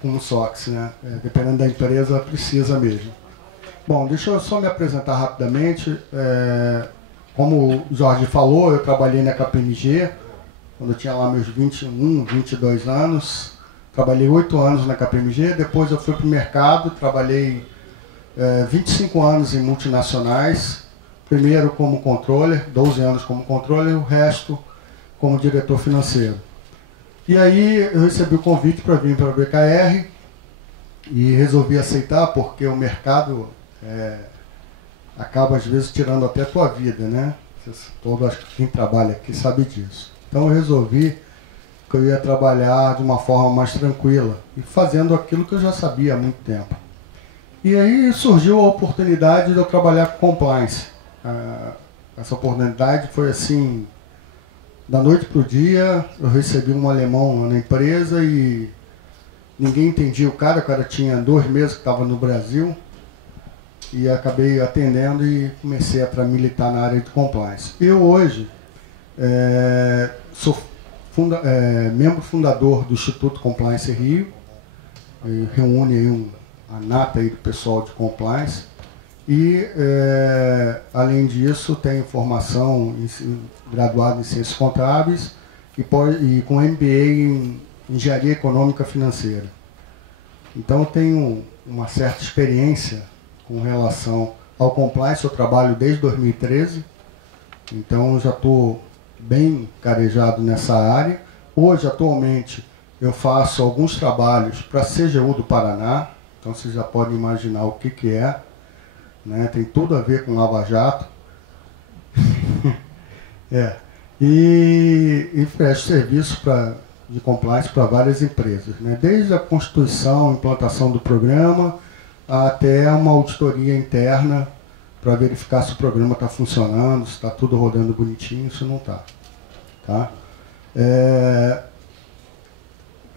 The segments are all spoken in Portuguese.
como SOX, né? Dependendo da empresa, precisa mesmo. Bom, deixa eu só me apresentar rapidamente. Como o Jorge falou, eu trabalhei na KPMG, quando eu tinha lá meus 21, 22 anos. Trabalhei 8 anos na KPMG, depois eu fui para o mercado, trabalhei 25 anos em multinacionais, primeiro como controller, 12 anos como controller, e o resto como diretor financeiro. E aí eu recebi o convite para vir para a BKR e resolvi aceitar, porque o mercado acaba às vezes tirando até a tua vida, né? Todo, acho que quem trabalha aqui sabe disso. Então eu resolvi que eu ia trabalhar de uma forma mais tranquila e fazendo aquilo que eu já sabia há muito tempo. E aí surgiu a oportunidade de eu trabalhar com compliance. Essa oportunidade foi assim, da noite para o dia. Eu recebi um alemão na empresa e ninguém entendia o cara tinha 2 meses que estava no Brasil, e acabei atendendo e comecei a militar na área de compliance. Eu hoje sou membro fundador do Instituto Compliance Rio, reúne aí a nata aí do pessoal de compliance, e além disso tenho formação graduado em Ciências Contábeis e com MBA em Engenharia Econômica Financeira. Então eu tenho uma certa experiência com relação ao compliance. Eu trabalho desde 2013, então eu já estou bem carejado nessa área. Hoje, atualmente, eu faço alguns trabalhos para a CGU do Paraná, então vocês já podem imaginar o que é, né? Tem tudo a ver com Lava Jato. E presto serviço de compliance para várias empresas, né? Desde a constituição, implantação do programa, até uma auditoria interna para verificar se o programa está funcionando, se está tudo rodando bonitinho, se não está. Tá?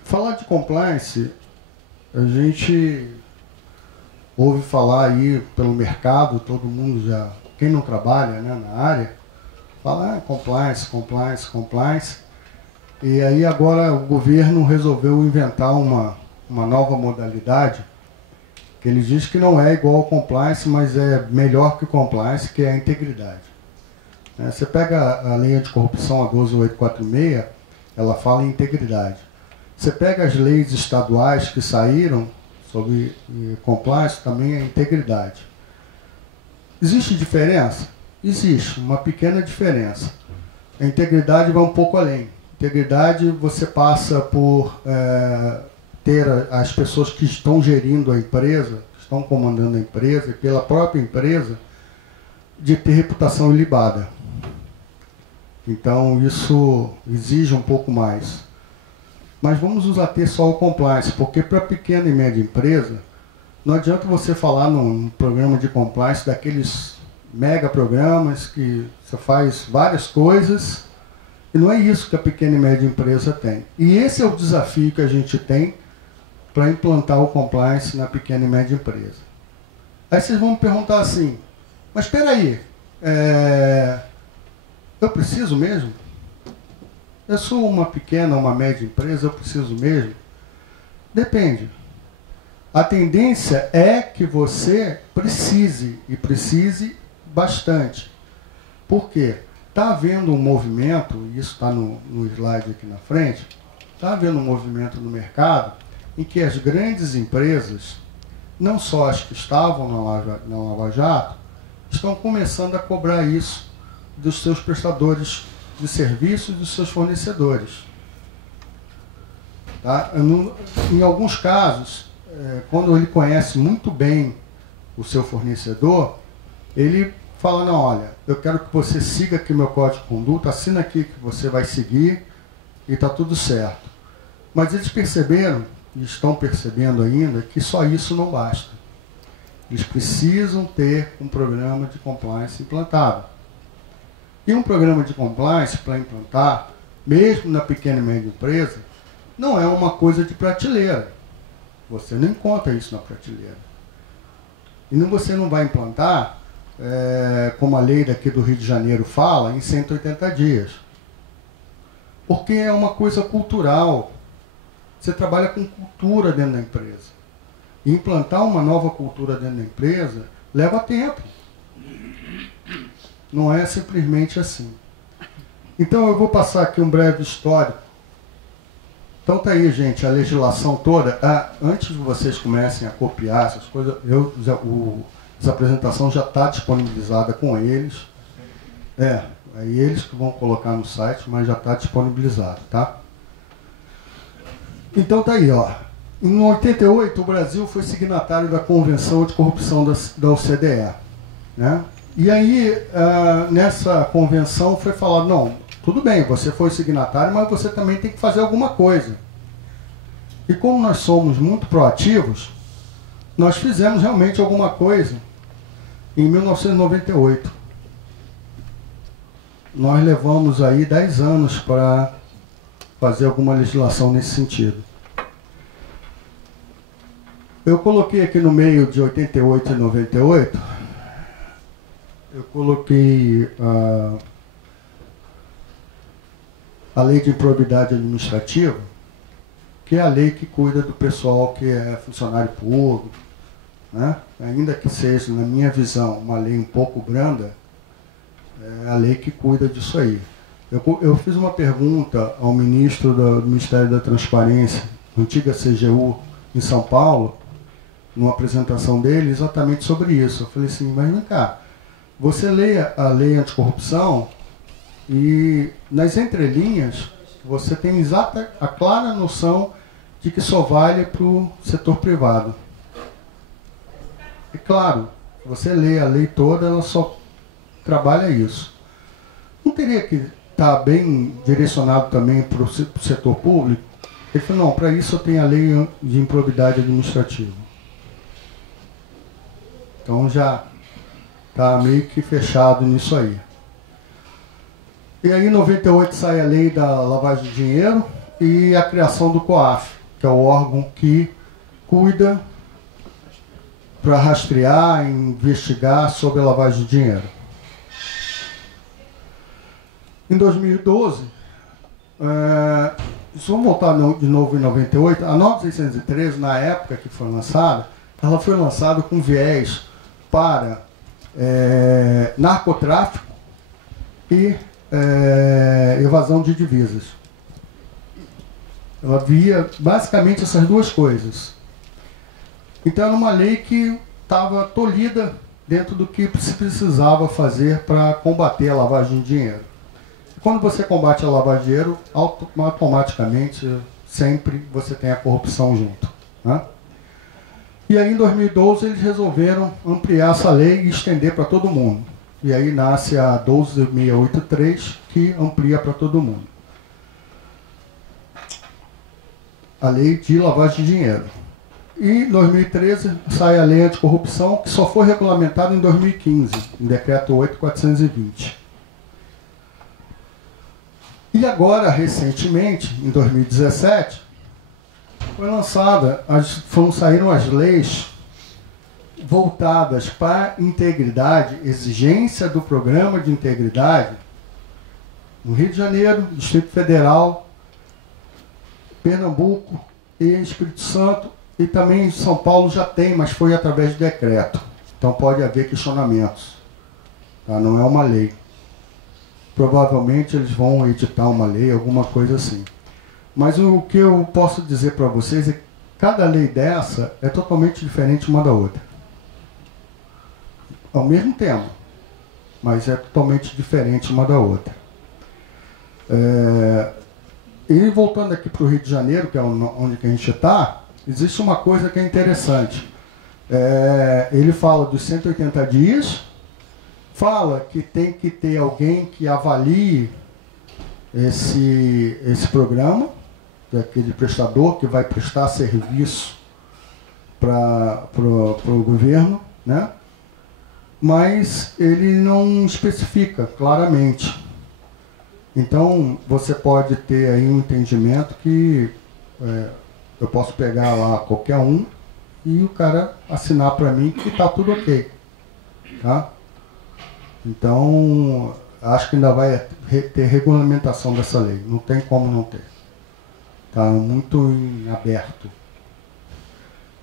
Falar de compliance, a gente ouve falar aí pelo mercado, todo mundo já, quem não trabalha, né, na área, fala compliance, compliance, compliance. E aí agora o governo resolveu inventar uma nova modalidade, que ele diz que não é igual ao compliance, mas é melhor que o compliance, que é a integridade. Você pega a lei anticorrupção, a 12846, ela fala em integridade. Você pega as leis estaduais que saíram sobre compliance, também é integridade. Existe diferença? Existe, uma pequena diferença. A integridade vai um pouco além. Integridade, você passa por ter as pessoas que estão gerindo a empresa, que estão comandando a empresa, e pela própria empresa, de ter reputação ilibada. Então, isso exige um pouco mais. Mas vamos nos ater só ao compliance, porque para pequena e média empresa, não adianta você falar num programa de compliance daqueles mega programas que você faz várias coisas, e não é isso que a pequena e média empresa tem. E esse é o desafio que a gente tem para implantar o compliance na pequena e média empresa. Aí vocês vão me perguntar assim, mas espera aí, eu preciso mesmo? Eu sou uma pequena, uma média empresa, eu preciso mesmo? Depende. A tendência é que você precise, e precise bastante. Por quê? Está havendo um movimento, e isso está no slide aqui na frente, está havendo um movimento no mercado em que as grandes empresas, não só as que estavam na Lava Jato, estão começando a cobrar isso dos seus prestadores de serviço e dos seus fornecedores. Tá? Em alguns casos, quando ele conhece muito bem o seu fornecedor, ele fala, não, olha, eu quero que você siga aqui meu código de conduta, assina aqui que você vai seguir e está tudo certo. Mas eles perceberam, e estão percebendo ainda, que só isso não basta. Eles precisam ter um programa de compliance implantado. E um programa de compliance para implantar, mesmo na pequena e média empresa, não é uma coisa de prateleira. Você não encontra isso na prateleira. E você não vai implantar, como a lei daqui do Rio de Janeiro fala, em 180 dias. Porque é uma coisa cultural. você trabalha com cultura dentro da empresa. E implantar uma nova cultura dentro da empresa leva tempo. Não é simplesmente assim. Então eu vou passar aqui um breve histórico. Então tá aí, gente, a legislação toda. Antes de vocês comecem a copiar essas coisas, essa apresentação já está disponibilizada com eles. Aí eles que vão colocar no site, mas já está disponibilizado, tá? Então tá aí, ó. Em 88, o Brasil foi signatário da Convenção de Corrupção da OCDE, né? E aí, nessa convenção foi falado, não, tudo bem, você foi signatário, mas você também tem que fazer alguma coisa. E como nós somos muito proativos, nós fizemos realmente alguma coisa em 1998. Nós levamos aí 10 anos para fazer alguma legislação nesse sentido. Eu coloquei aqui no meio de 88 e 98, eu coloquei a Lei de Improbidade Administrativa, que é a lei que cuida do pessoal que é funcionário público, né? Ainda que seja, na minha visão, uma lei um pouco branda, é a lei que cuida disso aí. Eu fiz uma pergunta ao ministro do Ministério da Transparência, antiga CGU, em São Paulo, numa apresentação dele, exatamente sobre isso. Eu falei assim, mas vem cá, você lê a lei anticorrupção e nas entrelinhas você tem a clara noção de que só vale para o setor privado. E claro, você lê a lei toda, ela só trabalha isso. Não teria que estar bem direcionado também para o setor público? Ele falou, não, para isso eu tenho a lei de improbidade administrativa. Então já está meio que fechado nisso aí. E aí em 98 sai a lei da lavagem de dinheiro e a criação do COAF, que é o órgão que cuida para rastrear e investigar sobre a lavagem de dinheiro. Em 2012, vamos voltar de novo em 98, a 9613, na época que foi lançada, ela foi lançada com viés para narcotráfico e evasão de divisas. Ela via basicamente essas duas coisas. Então era uma lei que estava tolhida dentro do que se precisava fazer para combater a lavagem de dinheiro. E quando você combate a lavagem de dinheiro, automaticamente, sempre você tem a corrupção junto, né? E aí em 2012 eles resolveram ampliar essa lei e estender para todo mundo. E aí nasce a 12683, que amplia para todo mundo. A lei de lavagem de dinheiro. E em 2013 sai a lei anticorrupção, que só foi regulamentada em 2015, em decreto 8420. E agora, recentemente, em 2017, saíram as leis voltadas para integridade, exigência do programa de integridade, no Rio de Janeiro, Distrito Federal, Pernambuco e Espírito Santo, e também em São Paulo já tem, mas foi através de decreto. Então pode haver questionamentos. Tá? Não é uma lei. Provavelmente eles vão editar uma lei, alguma coisa assim. Mas o que eu posso dizer para vocês é que cada lei dessa é totalmente diferente uma da outra. É o mesmo tema, mas é totalmente diferente uma da outra. E voltando aqui para o Rio de Janeiro, que é onde que a gente está, existe uma coisa que é interessante. Ele fala dos 180 dias, fala que tem que ter alguém que avalie esse programa, daquele prestador que vai prestar serviço para o governo, né? Mas ele não especifica claramente. Então, você pode ter aí um entendimento que eu posso pegar lá qualquer um e o cara assinar para mim que está tudo ok. Tá? Então, acho que ainda vai ter regulamentação dessa lei. Não tem como não ter. está muito em aberto.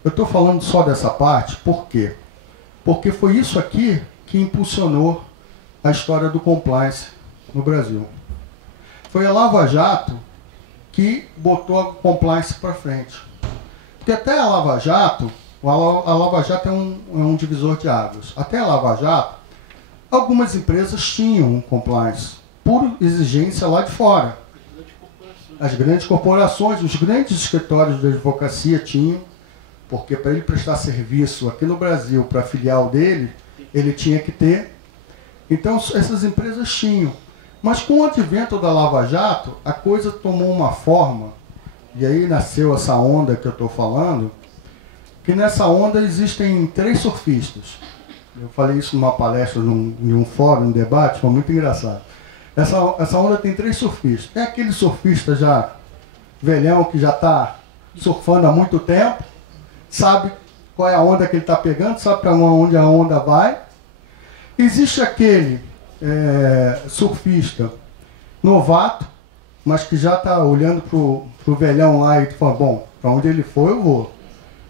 Eu estou falando só dessa parte, por quê? Porque foi isso aqui que impulsionou a história do compliance no Brasil. Foi a Lava Jato que botou a compliance para frente. Porque até a Lava Jato, a Lava Jato é um divisor de águas. Até a Lava Jato, algumas empresas tinham um compliance por exigência lá de fora. As grandes corporações, os grandes escritórios de advocacia tinham, porque para ele prestar serviço aqui no Brasil para a filial dele, ele tinha que ter. Então essas empresas tinham. Mas com o advento da Lava Jato, a coisa tomou uma forma, e aí nasceu essa onda que eu estou falando, que nessa onda existem 3 surfistas. Eu falei isso numa palestra, em um fórum, um debate, foi muito engraçado. Essa onda tem 3 surfistas. É aquele surfista já velhão que já está surfando há muito tempo, sabe qual é a onda que ele está pegando, sabe para onde a onda vai. Existe aquele surfista novato, mas que já está olhando para o velhão lá e fala, bom, para onde ele for eu vou,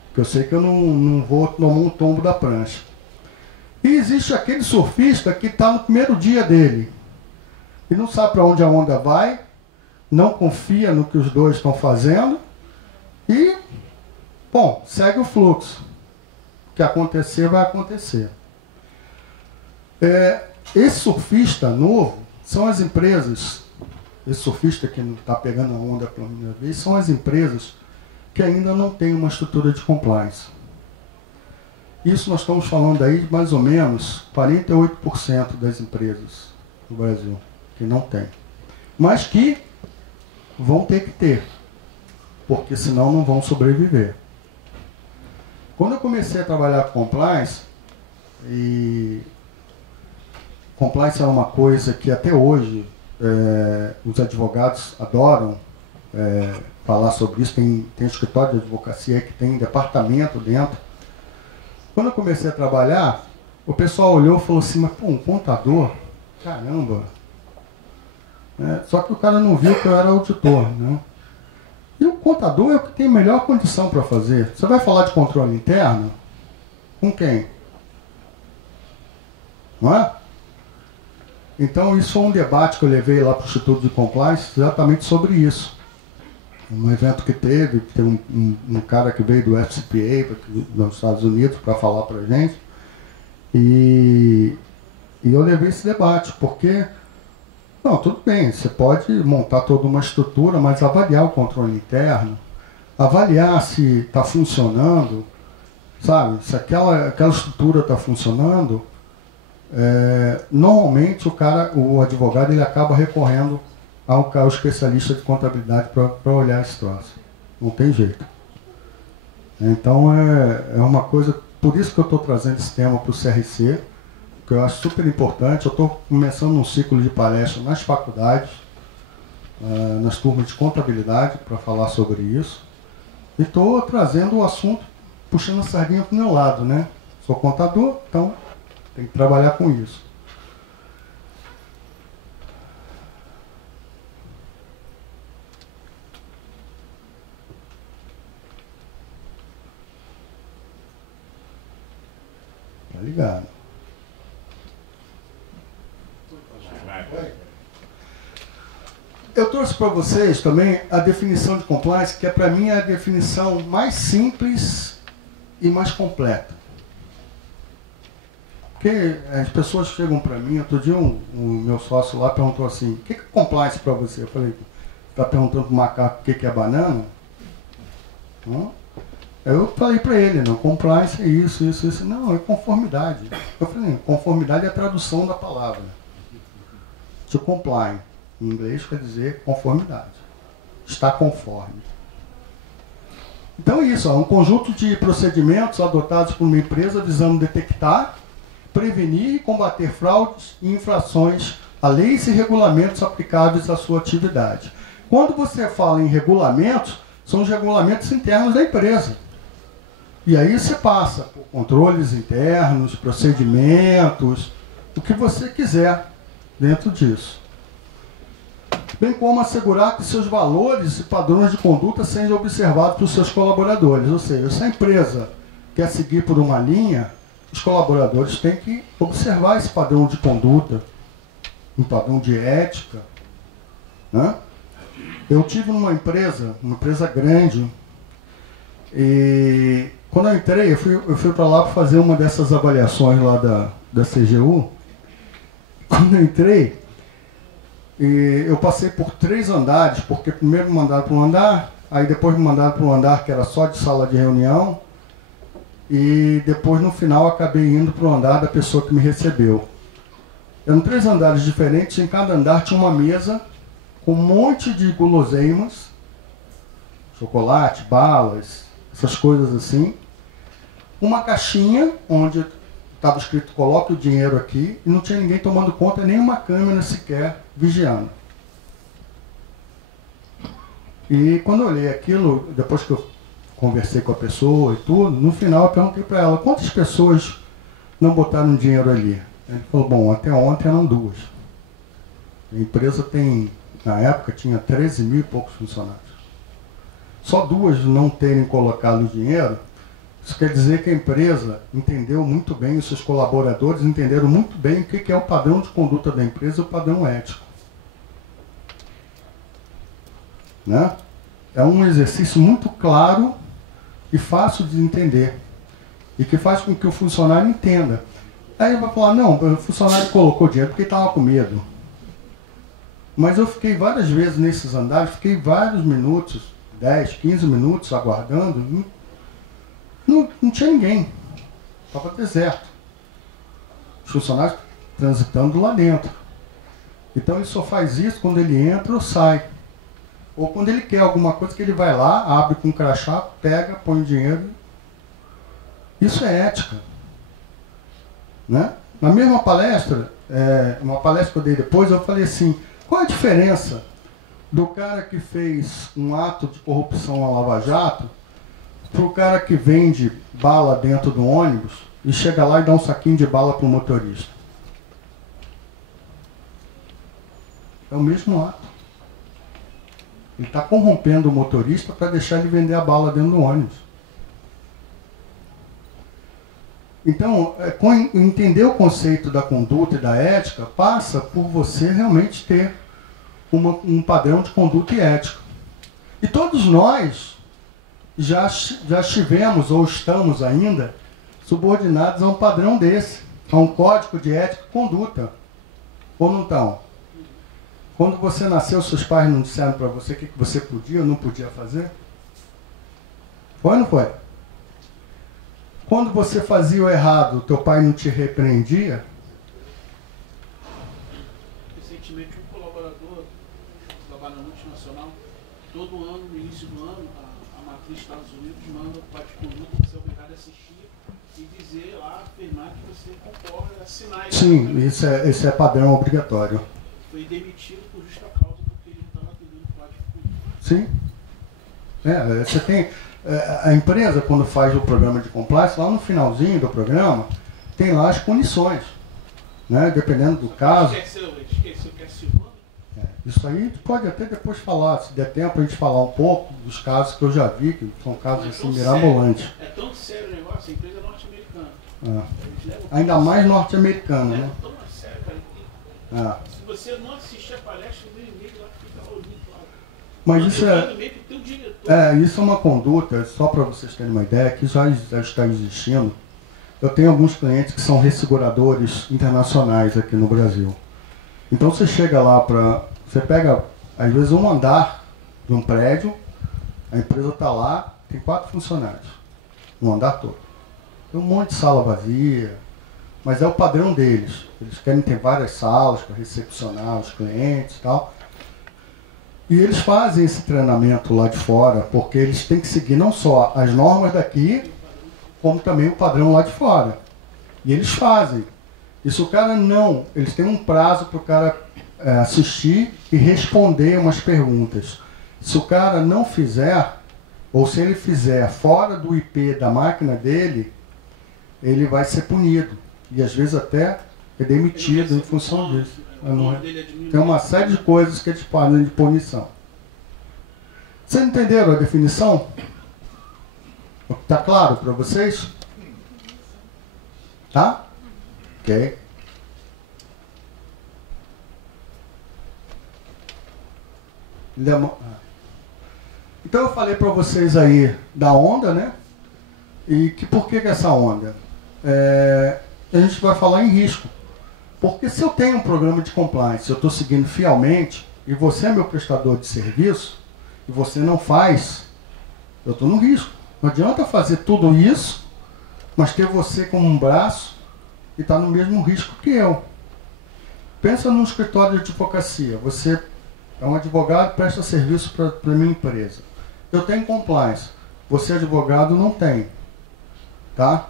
porque eu sei que eu não vou tomar um tombo da prancha. E existe aquele surfista que está no primeiro dia dele, e não sabe para onde a onda vai, não confia no que os dois estão fazendo, e, bom, segue o fluxo. O que acontecer, vai acontecer. Esse surfista novo são as empresas, esse surfista que não está pegando a onda pela primeira vez, são as empresas que ainda não têm uma estrutura de compliance. Isso nós estamos falando aí de mais ou menos 48% das empresas no Brasil que não tem. Mas que vão ter que ter, porque senão não vão sobreviver. Quando eu comecei a trabalhar com compliance, e compliance é uma coisa que até hoje os advogados adoram falar sobre isso, tem escritório de advocacia que tem departamento dentro. Quando eu comecei a trabalhar, o pessoal olhou e falou assim, mas pô, um contador? Caramba! Só que o cara não viu que eu era auditor, né? E o contador é o que tem melhor condição para fazer. Você vai falar de controle interno? Com quem? Não é? Então isso foi um debate que eu levei lá para o Instituto de Compliance exatamente sobre isso. Um evento que teve um cara que veio do FCPA dos Estados Unidos para falar para a gente. E eu levei esse debate, porque, não, tudo bem, você pode montar toda uma estrutura, mas avaliar o controle interno, avaliar se está funcionando, sabe? Se aquela estrutura está funcionando, normalmente o advogado ele acaba recorrendo ao especialista de contabilidade para olhar esse troço. Não tem jeito. Então é uma coisa, por isso que eu estou trazendo esse tema para o CRC, que eu acho super importante. Eu estou começando um ciclo de palestras nas faculdades, nas turmas de contabilidade, para falar sobre isso. E estou trazendo o assunto, puxando a sardinha para o meu lado, né? Sou contador, então tem que trabalhar com isso. Tá ligado? Eu trouxe para vocês também a definição de compliance, que para mim é a definição mais simples e mais completa. Porque as pessoas chegam para mim, outro dia o meu sócio lá perguntou assim, o que é compliance para você? Eu falei, está perguntando para o macaco o que é banana? Não? Eu falei para ele, não, compliance é isso. Não, é conformidade. Eu falei, conformidade é a tradução da palavra. To comply, em inglês quer dizer conformidade. Está conforme. Então é isso, é um conjunto de procedimentos adotados por uma empresa visando detectar, prevenir e combater fraudes e infrações a leis e regulamentos aplicáveis à sua atividade. Quando você fala em regulamentos, são os regulamentos internos da empresa. E aí você passa por controles internos, procedimentos, o que você quiser dentro disso. bem como assegurar que seus valores e padrões de conduta sejam observados pelos seus colaboradores. Ou seja, se a empresa quer seguir por uma linha, os colaboradores têm que observar esse padrão de conduta, um padrão de ética, né? Eu tive numa empresa grande, e quando eu entrei, eu fui para lá para fazer uma dessas avaliações lá da CGU. Quando eu entrei, eu passei por 3 andares, porque primeiro me mandaram para um andar, aí depois me mandaram para um andar que era só de sala de reunião, e depois no final acabei indo para o andar da pessoa que me recebeu. Eram 3 andares diferentes, em cada andar tinha uma mesa com um monte de guloseimas, chocolate, balas, essas coisas assim. Uma caixinha onde estava escrito coloque o dinheiro aqui, e não tinha ninguém tomando conta, nem uma câmera sequer vigiando. E quando eu olhei aquilo, depois que eu conversei com a pessoa e tudo, no final eu perguntei para ela, quantas pessoas não botaram dinheiro ali? Ele falou, bom, até ontem eram 2. A empresa tem, na época, tinha 13 mil e poucos funcionários. Só 2 não terem colocado o dinheiro, isso quer dizer que a empresa entendeu muito bem, os seus colaboradores entenderam muito bem o que é o padrão de conduta da empresa e o padrão ético. Né? É um exercício muito claro e fácil de entender, e que faz com que o funcionário entenda. Aí ele vai falar, não, o funcionário colocou dinheiro porque estava com medo. Mas eu fiquei várias vezes nesses andares, fiquei vários minutos, 10, 15 minutos aguardando, não tinha ninguém, estava deserto. Os funcionários transitando lá dentro. Então ele só faz isso quando ele entra ou sai. Ou quando ele quer alguma coisa que ele vai lá, abre com um crachá, pega, põe o dinheiro. Isso é ética. Né? Na mesma palestra, uma palestra que eu dei depois, eu falei assim, qual a diferença do cara que fez um ato de corrupção a Lava Jato para o cara que vende bala dentro do ônibus e chega lá e dá um saquinho de bala para o motorista? É o mesmo ato. Ele está corrompendo o motorista para deixar ele vender a bala dentro do ônibus. Então, entender o conceito da conduta e da ética passa por você realmente ter um padrão de conduta e ética. E todos nós já estivemos ou estamos ainda subordinados a um padrão desse, a um código de ética e conduta. Ou não estão? Quando você nasceu, seus pais não disseram para você o que você podia ou não podia fazer? Foi ou não foi? Quando você fazia o errado, teu pai não te repreendia? Recentemente, um colaborador trabalha na multinacional, todo ano, no início do ano, a matriz dos Estados Unidos manda o código de conduta que você é obrigado a assistir e dizer lá, afirmar que você concorda, assinar. Sim, isso é padrão obrigatório. Foi demitido por justa causa porque ele não estava atendendo o código de Sim. conduta. Você tem... A empresa, quando faz o programa de compliance, lá no finalzinho do programa, tem lá as punições. Né? Dependendo do caso. Esqueceu que é segundo? Isso aí a gente pode até depois falar, se der tempo a gente falar um pouco dos casos que eu já vi, que são casos assim mirabolantes. É tão sério o negócio, a empresa é norte-americana. Ainda mais norte-americana, né? É tão sério, cara. Se você não assistir a palestra, o e-mail lá fica ouvindo. Mas isso é uma conduta, só para vocês terem uma ideia, que já está existindo. Eu tenho alguns clientes que são resseguradores internacionais aqui no Brasil. Então você chega lá você pega, às vezes, um andar de um prédio, a empresa está lá, tem 4 funcionários, no andar todo. Tem um monte de sala vazia, mas é o padrão deles. Eles querem ter várias salas para recepcionar os clientes e tal. E eles fazem esse treinamento lá de fora, porque eles têm que seguir não só as normas daqui, como também o padrão lá de fora. E eles fazem. E se o cara não... Eles têm um prazo para o cara assistir e responder umas perguntas. Se o cara não fizer, ou se ele fizer fora do IP da máquina dele, ele vai ser punido. E às vezes até é demitido em função disso. Tem uma série de coisas que eles fazem de punição. Vocês entenderam a definição? Está claro para vocês? Tá? Ok. Então eu falei para vocês aí da onda, né? E que por que essa onda? A gente vai falar em risco. Porque se eu tenho um programa de compliance, eu estou seguindo fielmente, e você é meu prestador de serviço, e você não faz, eu estou no risco. Não adianta fazer tudo isso, mas ter você como um braço e estar no mesmo risco que eu. Pensa num escritório de advocacia. Você é um advogado, presta serviço para a minha empresa. Eu tenho compliance. Você, advogado, não tem. Tá?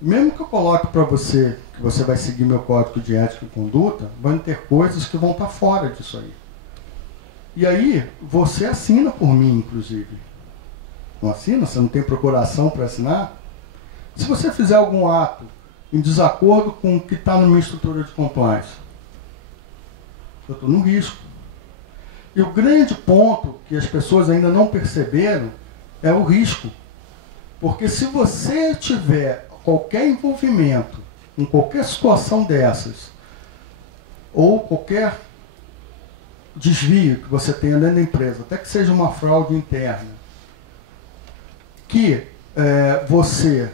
Mesmo que eu coloque para você que você vai seguir meu código de ética e conduta, vão ter coisas que vão estar fora disso aí. E aí, você assina por mim, inclusive. Não assina? Você não tem procuração para assinar? Se você fizer algum ato em desacordo com o que está na minha estrutura de compliance, eu estou no risco. E o grande ponto que as pessoas ainda não perceberam é o risco. Porque se você tiver qualquer envolvimento em qualquer situação dessas, ou qualquer desvio que você tenha dentro da empresa, até que seja uma fraude interna, que você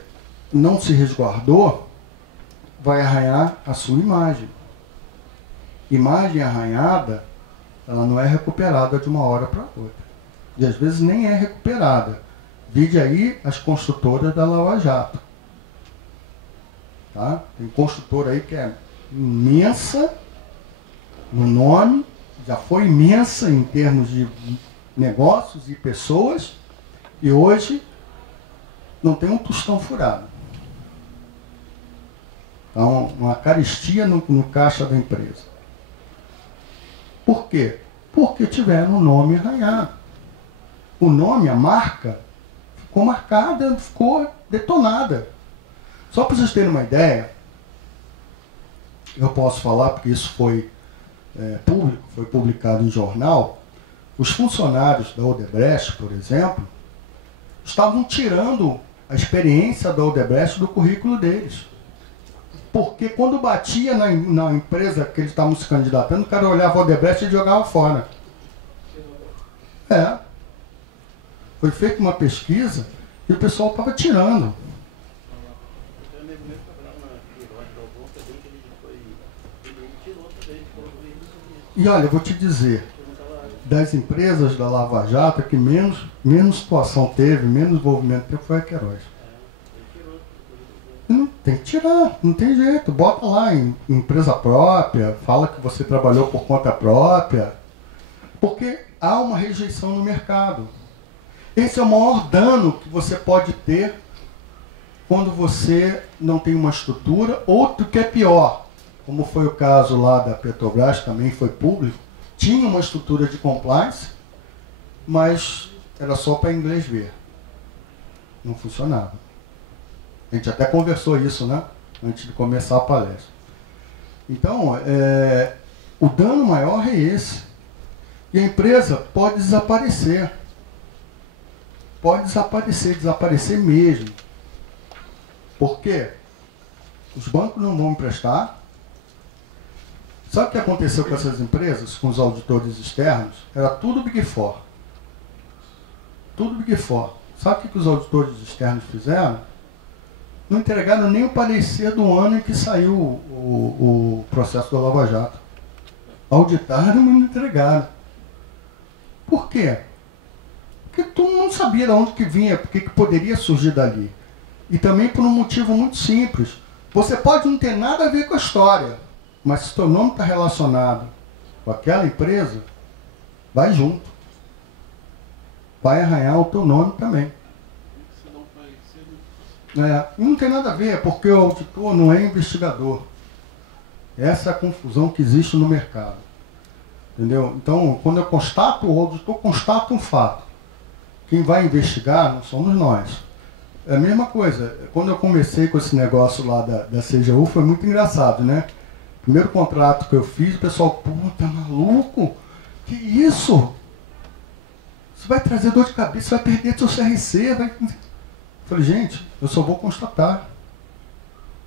não se resguardou, vai arranhar a sua imagem. Imagem arranhada, ela não é recuperada de uma hora para outra. E às vezes nem é recuperada. Vide aí as construtoras da Lava Jato. Tá? Tem construtora aí que é imensa no nome, já foi imensa em termos de negócios e pessoas, e hoje não tem um tostão furado. Então, uma carestia no caixa da empresa. Por quê? Porque tiveram o nome arranhado. O nome, a marca, ficou marcada, ficou detonada. Só para vocês terem uma ideia, eu posso falar, porque isso foi público, foi publicado em jornal, os funcionários da Odebrecht, por exemplo, estavam tirando a experiência da Odebrecht do currículo deles. Porque quando batia na empresa que eles estavam se candidatando, o cara olhava o Odebrecht e jogava fora. Foi feita uma pesquisa e o pessoal estava tirando. E olha, eu vou te dizer, das empresas da Lava Jato, que menos situação teve, menos envolvimento teve, foi a Queiroz. Não, tem que tirar, não tem jeito. Bota lá em empresa própria, fala que você trabalhou por conta própria. Porque há uma rejeição no mercado. Esse é o maior dano que você pode ter quando você não tem uma estrutura. Outro que é pior, como foi o caso lá da Petrobras, também foi público, tinha uma estrutura de compliance, mas era só para inglês ver. Não funcionava. A gente até conversou isso, né? Antes de começar a palestra. Então, o dano maior é esse. E a empresa pode desaparecer. Pode desaparecer mesmo. Por quê? Os bancos não vão emprestar. Sabe o que aconteceu com essas empresas, com os auditores externos? Era tudo Big Four. Tudo Big Four. Sabe o que os auditores externos fizeram? Não entregaram nem o parecer do ano em que saiu o processo da Lava Jato. Auditaram, mas não entregaram. Por quê? Porque todo mundo sabia de onde que vinha, porque que poderia surgir dali. E também por um motivo muito simples. Você pode não ter nada a ver com a história, mas se o teu nome está relacionado com aquela empresa, vai junto. Vai arranhar o teu nome também. Não tem nada a ver, porque o auditor não é investigador. Essa é a confusão que existe no mercado. Entendeu? Então, quando eu constato, o auditor constata um fato. Quem vai investigar não somos nós. É a mesma coisa. Quando eu comecei com esse negócio lá da CGU, foi muito engraçado, né? Primeiro contrato que eu fiz, o pessoal, pô, tá maluco? Que isso? Você vai trazer dor de cabeça, vai perder seu CRC. Vai... Eu falei, gente, eu só vou constatar.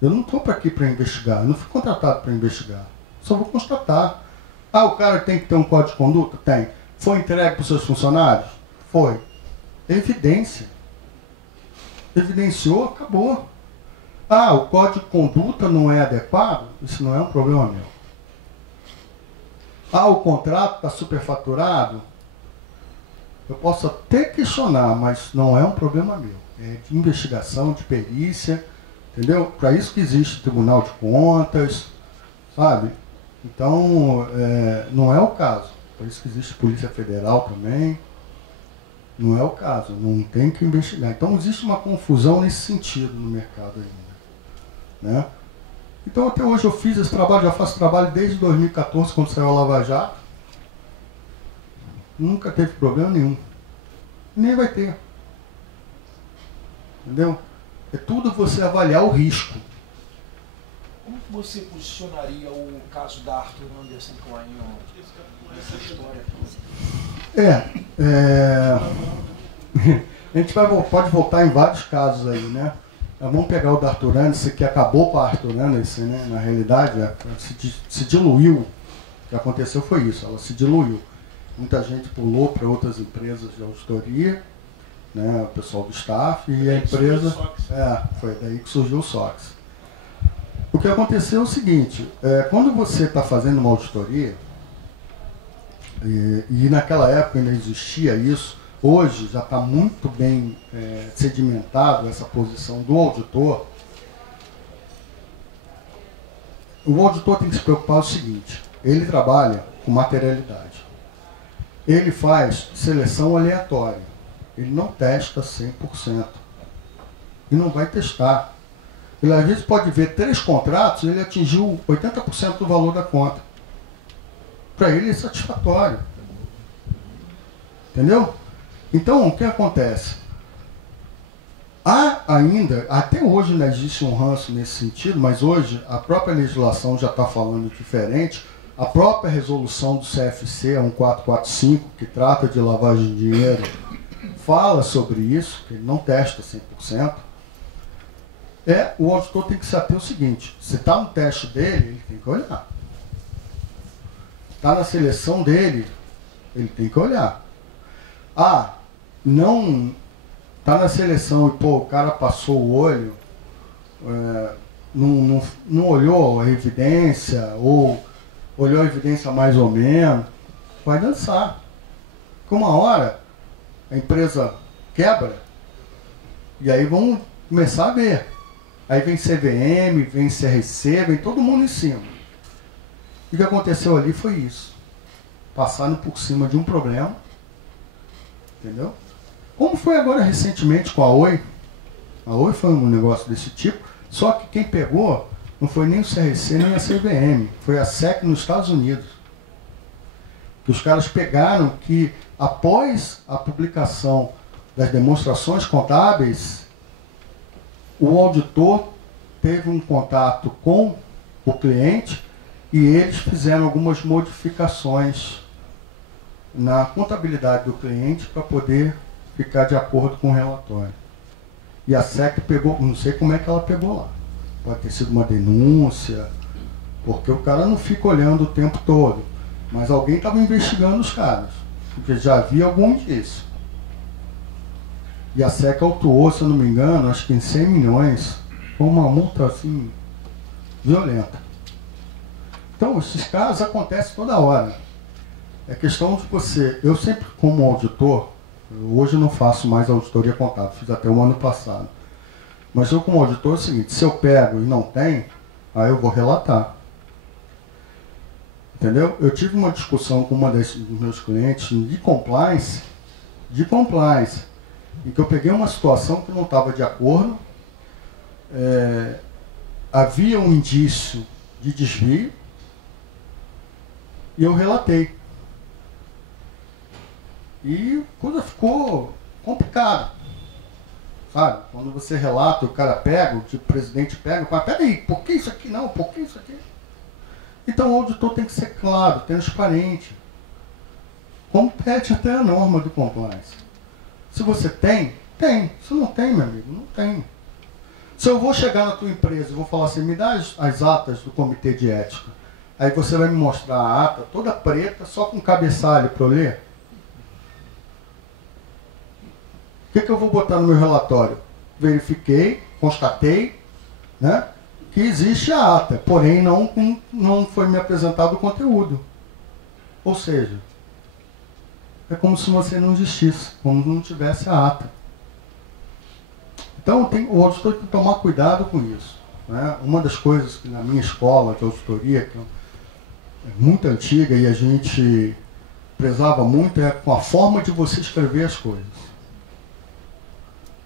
Eu não estou aqui para investigar, eu não fui contratado para investigar. Só vou constatar. Ah, o cara tem que ter um código de conduta? Tem. Foi entregue para os seus funcionários? Foi. Evidência. Evidenciou, acabou. Ah, o código de conduta não é adequado? Isso não é um problema meu. Ah, o contrato está superfaturado? Eu posso até questionar, mas não é um problema meu. É de investigação, de perícia, entendeu? Para isso que existe Tribunal de Contas, sabe? Então, não é o caso. Por isso que existe Polícia Federal também. Não é o caso, não tem que investigar. Então, existe uma confusão nesse sentido no mercado ainda, né? Então, até hoje eu fiz esse trabalho, já faço trabalho desde 2014, quando saiu a Lava Jato. Nunca teve problema nenhum. Nem vai ter. Entendeu? É tudo você avaliar o risco. Como que você posicionaria o caso da Arthur Anderson Klein nessa história? A gente pode voltar em vários casos aí, né? Vamos pegar o da Arthur Anderson, que acabou com a Arthur Anderson, né? Na realidade, se diluiu. O que aconteceu foi isso, ela se diluiu. Muita gente pulou para outras empresas de auditoria, né? O pessoal do staff e a empresa... foi daí que surgiu o SOX. O que aconteceu é o seguinte, quando você está fazendo uma auditoria, e naquela época ainda existia isso, hoje já está muito bem sedimentado essa posição do auditor. O auditor tem que se preocupar com o seguinte, ele trabalha com materialidade. Ele faz seleção aleatória. Ele não testa 100%. E não vai testar. Ele às vezes pode ver 3 contratos e ele atingiu 80% do valor da conta. Para ele é satisfatório. Entendeu? Então, o que acontece? Há ainda, até hoje ainda existe um ranço nesse sentido, mas hoje a própria legislação já está falando diferente. A própria resolução do CFC, a 1445, que trata de lavagem de dinheiro, fala sobre isso, que ele não testa 100%. O auditor tem que se ater ao seguinte, se está no teste dele, ele tem que olhar. Está na seleção dele, ele tem que olhar. Não está na seleção e o cara passou o olho, não olhou a evidência, ou olhou a evidência mais ou menos, vai dançar. Porque uma hora a empresa quebra e aí vão começar a ver. Aí vem CVM, vem CRC, vem todo mundo em cima. E o que aconteceu ali foi isso. Passaram por cima de um problema. Entendeu? Como foi agora recentemente com a Oi. A Oi foi um negócio desse tipo. Só que quem pegou não foi nem o CRC nem a CVM. Foi a SEC nos Estados Unidos. Que os caras pegaram que após a publicação das demonstrações contábeis, o auditor teve um contato com o cliente e eles fizeram algumas modificações na contabilidade do cliente para poder ficar de acordo com o relatório. E a SEC pegou, não sei como é que ela pegou lá. Pode ter sido uma denúncia, porque o cara não fica olhando o tempo todo. Mas alguém estava investigando os caras, porque já havia algum indício. E a SEC autuou, se eu não me engano, acho que em 100 milhões, com uma multa assim, violenta. Então, esses casos acontecem toda hora. É questão de você... Eu sempre, como auditor, hoje eu não faço mais auditoria contábil, fiz até o ano passado. Mas eu, como auditor, é o seguinte, se eu pego e não tem, aí eu vou relatar. Entendeu? Eu tive uma discussão com uma dos meus clientes de compliance, em que eu peguei uma situação que não estava de acordo, havia um indício de desvio, e eu relatei. E a coisa ficou complicada. Sabe? Quando você relata, o cara pega, o presidente pega, fala, peraí, por que isso aqui não? Por que isso aqui? Então o auditor tem que ser claro, transparente. Compete até a norma do compliance. Se você tem, tem. Se não tem, meu amigo, não tem. Se eu vou chegar na tua empresa e vou falar assim, me dá as atas do comitê de ética. Aí você vai me mostrar a ata toda preta, só com cabeçalho para eu ler. O que eu vou botar no meu relatório? Verifiquei, constatei, né, que existe a ata, porém não foi me apresentado o conteúdo. Ou seja, é como se você não existisse, como não tivesse a ata. Então o auditor tem que tomar cuidado com isso. Né? Uma das coisas que na minha escola de auditoria, que é muito antiga e a gente prezava muito, é com a forma de você escrever as coisas.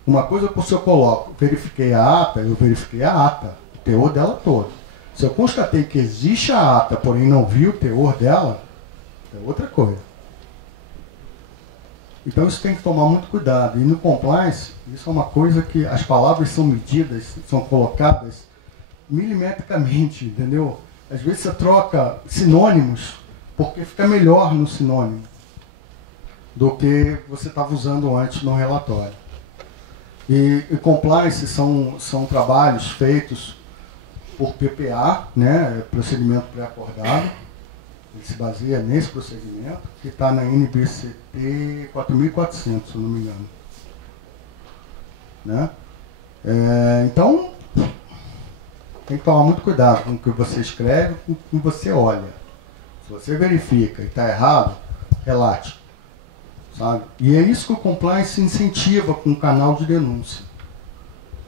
Uma coisa que eu coloco, verifiquei a ata, eu verifiquei a ata, o teor dela todo. Se eu constatei que existe a ata, porém não vi o teor dela, é outra coisa. Então isso tem que tomar muito cuidado. E no compliance, isso é uma coisa que as palavras são medidas, são colocadas milimetricamente, entendeu? Às vezes você troca sinônimos, porque fica melhor no sinônimo do que você estava usando antes no relatório. E compliance são trabalhos feitos por PPA, né, procedimento pré-acordado. Ele se baseia nesse procedimento, que está na NBCT 4400, se eu não me engano. Né? Então, tem que tomar muito cuidado com o que você escreve, com o que você olha. Se você verifica e está errado, relate. Sabe? E é isso que o compliance incentiva com o canal de denúncia.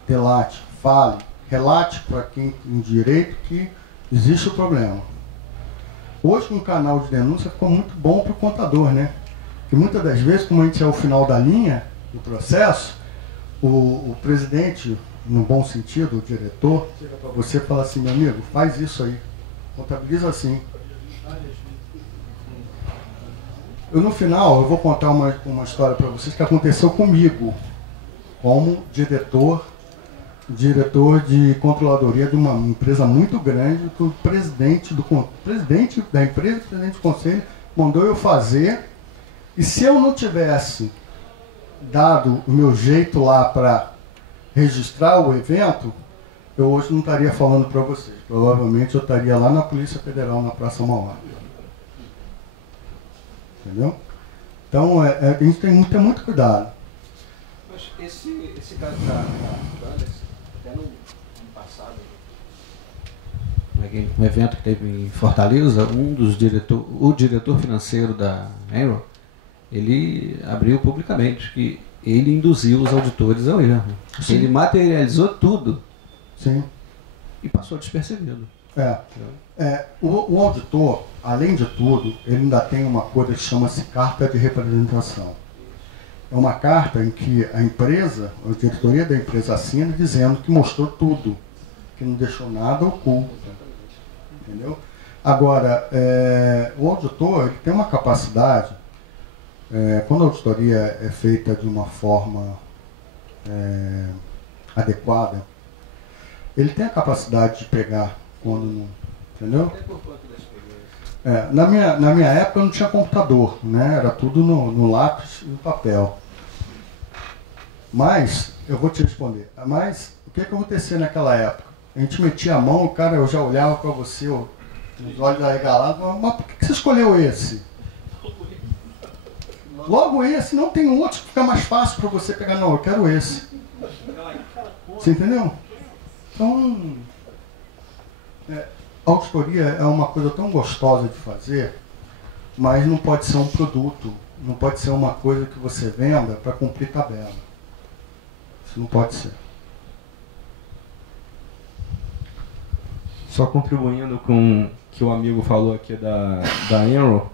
Relate, fale, relate para quem tem direito que existe o problema. Hoje, com o canal de denúncia, ficou muito bom para o contador, né? Porque muitas das vezes, como a gente é o final da linha do processo, o presidente, no bom sentido, o diretor, chega para você e fala assim, meu amigo, faz isso aí, contabiliza assim. Eu, no final, eu vou contar uma história para vocês que aconteceu comigo, como diretor de controladoria de uma empresa muito grande, que o presidente da empresa, o presidente do conselho, mandou eu fazer, e se eu não tivesse dado o meu jeito lá para registrar o evento, eu hoje não estaria falando para vocês. Provavelmente eu estaria lá na Polícia Federal, na Praça Mauá. Entendeu? Então, a gente tem que ter muito cuidado. Mas esse caso da Anderson, até no passado, um evento que teve em Fortaleza, o diretor financeiro da Enron, ele abriu publicamente que ele induziu os auditores ao erro. Sim. Ele materializou tudo. Sim. E passou despercebido. O auditor, além de tudo, ele ainda tem uma coisa que chama-se carta de representação. É uma carta em que a empresa, a diretoria da empresa assina dizendo que mostrou tudo, que não deixou nada oculto. Entendeu? Agora, o auditor ele tem uma capacidade, quando a auditoria é feita de uma forma adequada, ele tem a capacidade de pegar quando não... Entendeu? Na minha época não tinha computador, né? Era tudo no lápis e no papel. Mas, eu vou te responder, mas o que acontecia naquela época? A gente metia a mão, o cara, eu já olhava para você, os olhos arregalados, mas por que você escolheu esse? Logo esse, não tem outro que fica mais fácil para você pegar, não, eu quero esse. Você entendeu? Então, a auditoria é uma coisa tão gostosa de fazer, mas não pode ser um produto, não pode ser uma coisa que você venda para cumprir tabela. Isso não pode ser. Só contribuindo com o que o amigo falou aqui da Enron,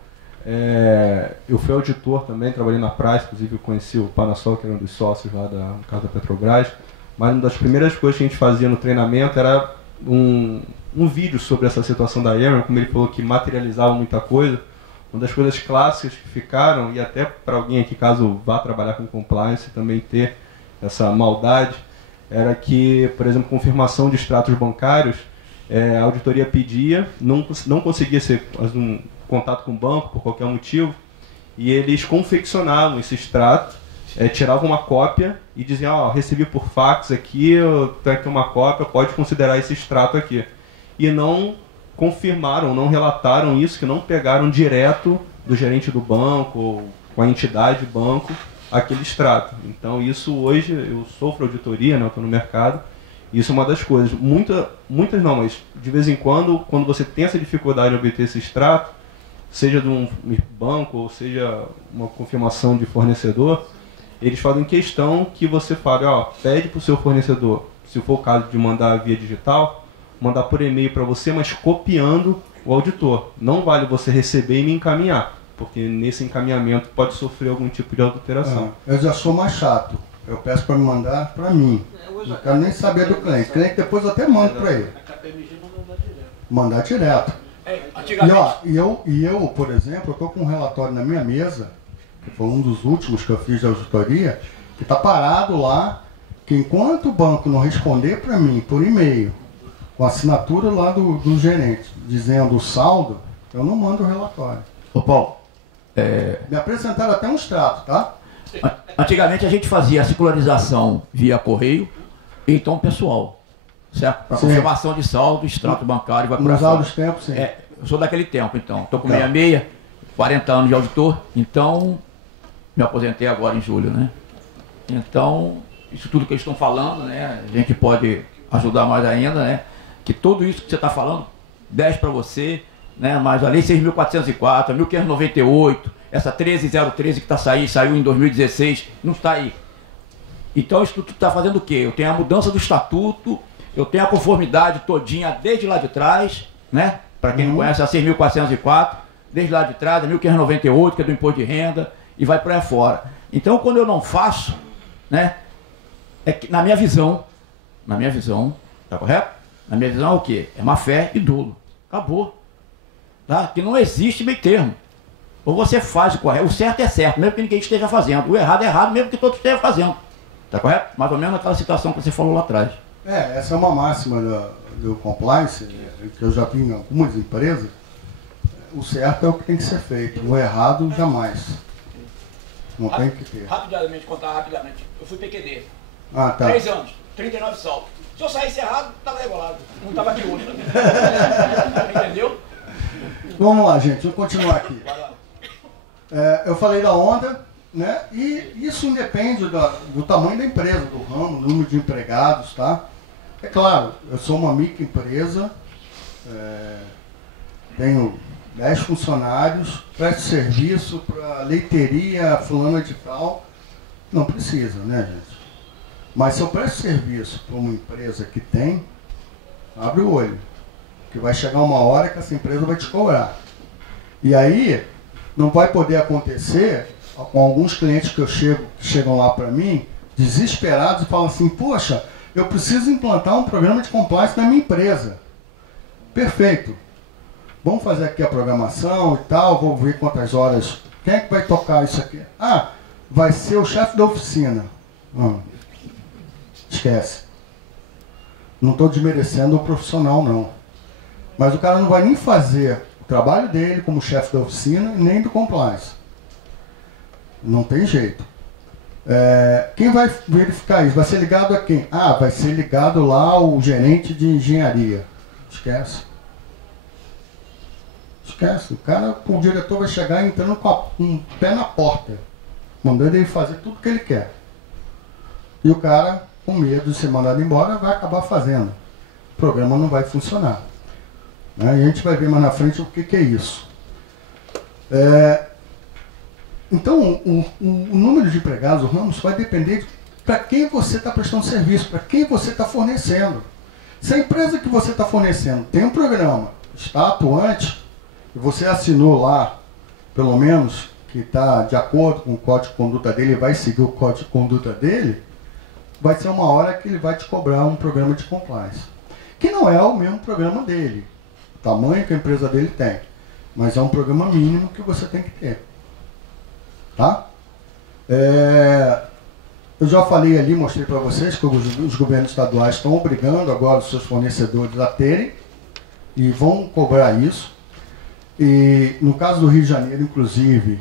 eu fui auditor também, trabalhei na praia, inclusive eu conheci o Panasol, que era um dos sócios lá no caso da Petrobras, mas uma das primeiras coisas que a gente fazia no treinamento era um vídeo sobre essa situação da Enron, como ele falou que materializava muita coisa. Uma das coisas clássicas que ficaram, e até para alguém aqui, caso vá trabalhar com compliance, também ter essa maldade, era que, por exemplo, confirmação de extratos bancários, a auditoria pedia, não conseguia fazer um contato com o banco por qualquer motivo, e eles confeccionavam esse extrato, tiravam uma cópia e diziam, recebi por fax aqui, tem aqui uma cópia, pode considerar esse extrato aqui. E não confirmaram, não relataram isso, que não pegaram direto do gerente do banco ou com a entidade banco aquele extrato. Então isso hoje, eu sofro auditoria, né, eu estou no mercado, isso é uma das coisas. Muitas não, mas de vez em quando você tem essa dificuldade de obter esse extrato, seja de um banco ou seja uma confirmação de fornecedor, eles fazem questão que você fale, pede para o seu fornecedor, se for o caso de mandar via digital, mandar por e-mail para você, mas copiando o auditor. Não vale você receber e me encaminhar, porque nesse encaminhamento pode sofrer algum tipo de alteração. Eu já sou mais chato. Eu peço para me mandar para mim. Não quero nem saber do cliente. O cliente depois eu até mando para ele. A KPMG mandar direto. Mandar direto. Antigamente... E eu, por exemplo, eu estou com um relatório na minha mesa, que foi um dos últimos que eu fiz de auditoria, que está parado lá, que enquanto o banco não responder para mim por e-mail, com a assinatura lá do gerente, dizendo o saldo, eu não mando o relatório. Ô Paulo, Me apresentaram até um extrato, tá? antigamente a gente fazia a circularização via correio e então pessoal, certo? Para Sim. confirmação de saldo, extrato bancário, vai por Nos fora. áudios tempos, sim. Eu sou daquele tempo, então. Estou com Tá. 66, 40 anos de auditor, então me aposentei agora em julho, né? Então, isso tudo que eles estão falando, né? A gente pode ajudar mais ainda, né? Que tudo isso que você está falando, 10 para você, né? Mas a lei 6.404, a 1.598, essa 13.013 que saiu em 2016, não está aí. Então isso tudo está fazendo o quê? Eu tenho a mudança do estatuto, eu tenho a conformidade todinha desde lá de trás, né? Para quem não conhece, a 6.404, desde lá de trás, a 1.598, que é do imposto de renda, e vai por aí fora. Então quando eu não faço, né? É que, na minha visão, tá correto? Na minha visão é o quê? É má fé e dolo. Acabou. Tá? Que não existe meio termo. Ou você faz o correto, o certo é certo, mesmo que ninguém esteja fazendo. O errado é errado, mesmo que todos estejam fazendo. Tá correto? Mais ou menos aquela situação que você falou lá atrás. Essa é uma máxima do compliance, que eu já vi em algumas empresas. O certo é o que tem que ser feito, o errado jamais. Não tem que ter. Rapidamente, contar rapidamente. Eu fui PQD. Ah, tá. 3 anos, 39 saltos. Se eu saísse errado, estava regulado. Não estava aqui hoje. Entendeu? Vamos lá, gente, vamos continuar aqui. Vai lá. Eu falei da onda, né? E isso independe do tamanho da empresa, do ramo, do número de empregados, tá? É claro, eu sou uma microempresa, tenho 10 funcionários, presto serviço para leiteria fulana de tal, não precisa, né, gente? Mas se eu presto serviço para uma empresa que tem, abre o olho, que vai chegar uma hora que essa empresa vai te cobrar. E aí, não vai poder acontecer com alguns clientes que chegam lá para mim, desesperados, e falam assim, poxa, eu preciso implantar um programa de compliance na minha empresa. Perfeito. Vamos fazer aqui a programação e tal, vou ver quantas horas. Quem é que vai tocar isso aqui? Ah, vai ser o chefe da oficina. Esquece. Não estou desmerecendo o profissional, não. Mas o cara não vai nem fazer o trabalho dele como chefe da oficina, nem do compliance. Não tem jeito. Quem vai verificar isso? Vai ser ligado a quem? Ah, vai ser ligado lá ao gerente de engenharia. Esquece. Esquece. O diretor vai chegar entrando com um pé na porta, mandando ele fazer tudo que ele quer. E o cara, com medo de ser mandado embora, vai acabar fazendo. O programa não vai funcionar. E a gente vai ver mais na frente o que é isso. Então, o número de empregados, o ramo, vai depender de para quem você está prestando serviço, para quem você está fornecendo. Se a empresa que você está fornecendo tem um programa, está atuante, e você assinou lá, pelo menos, que está de acordo com o código de conduta dele, e vai seguir o código de conduta dele, vai ser uma hora que ele vai te cobrar um programa de compliance. Que não é o mesmo programa dele, o tamanho que a empresa dele tem, mas é um programa mínimo que você tem que ter. Tá? Eu já falei ali, mostrei para vocês que os governos estaduais estão obrigando agora os seus fornecedores a terem, e vão cobrar isso. E no caso do Rio de Janeiro, inclusive,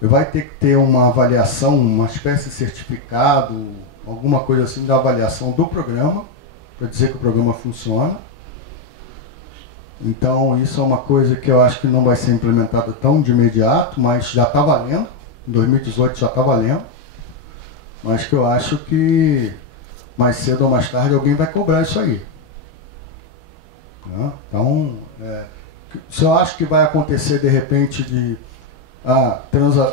vai ter que ter uma avaliação, uma espécie de certificado, alguma coisa assim da avaliação do programa, para dizer que o programa funciona. Então isso é uma coisa que eu acho que não vai ser implementada tão de imediato, mas já está valendo. Em 2018 já está valendo. Mas que eu acho que mais cedo ou mais tarde alguém vai cobrar isso aí. Então, se eu acho que vai acontecer de repente de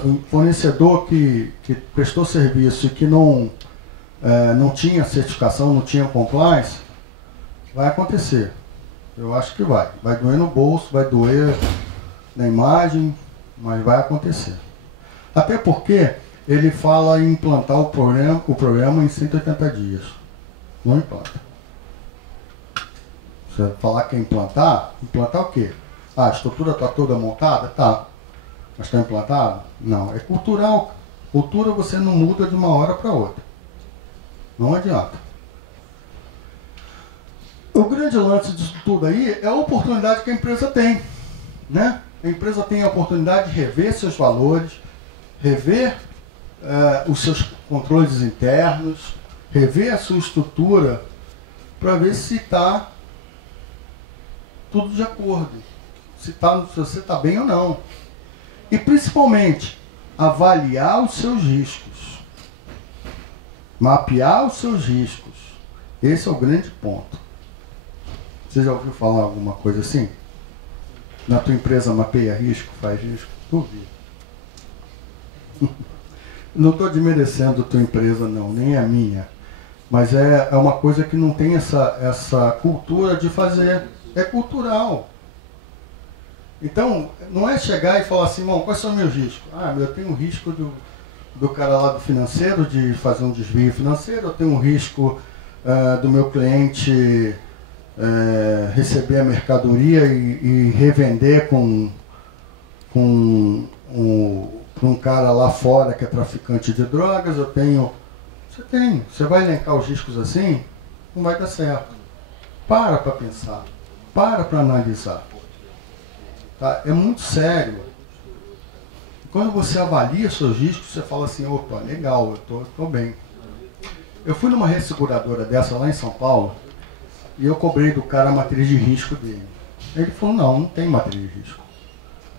um fornecedor que prestou serviço e que não tinha certificação, não tinha compliance, vai acontecer. Eu acho que vai. Vai doer no bolso, vai doer na imagem, mas vai acontecer. Até porque ele fala em implantar o programa em 180 dias. Não implanta. Você falar que é implantar o quê? A estrutura está toda montada? Tá. Mas está implantado? Não. É cultural. Cultura você não muda de uma hora para outra. Não adianta. O grande lance disso tudo aí é a oportunidade que a empresa tem. Né? A empresa tem a oportunidade de rever seus valores, rever os seus controles internos, rever a sua estrutura, para ver se está tudo de acordo, se você está bem ou não. E principalmente, avaliar os seus riscos, mapear os seus riscos. Esse é o grande ponto. Você já ouviu falar alguma coisa assim? Na tua empresa mapeia risco, faz risco? Duvido. Não estou desmerecendo a tua empresa não, nem a minha. Mas é uma coisa que não tem essa cultura de fazer. É cultural. Então, não é chegar e falar assim, bom, quais são meus riscos? Eu tenho um risco do cara lá do financeiro, de fazer um desvio financeiro, eu tenho um risco do meu cliente receber a mercadoria e revender com um cara lá fora que é traficante de drogas, eu tenho... Você vai elencar os riscos assim, não vai dar certo. Para pensar, para analisar. Tá? É muito sério. Quando você avalia seus riscos, você fala assim, opa, legal, eu tô bem. Eu fui numa resseguradora dessa lá em São Paulo, e eu cobrei do cara a matriz de risco dele. Ele falou, não tem matriz de risco.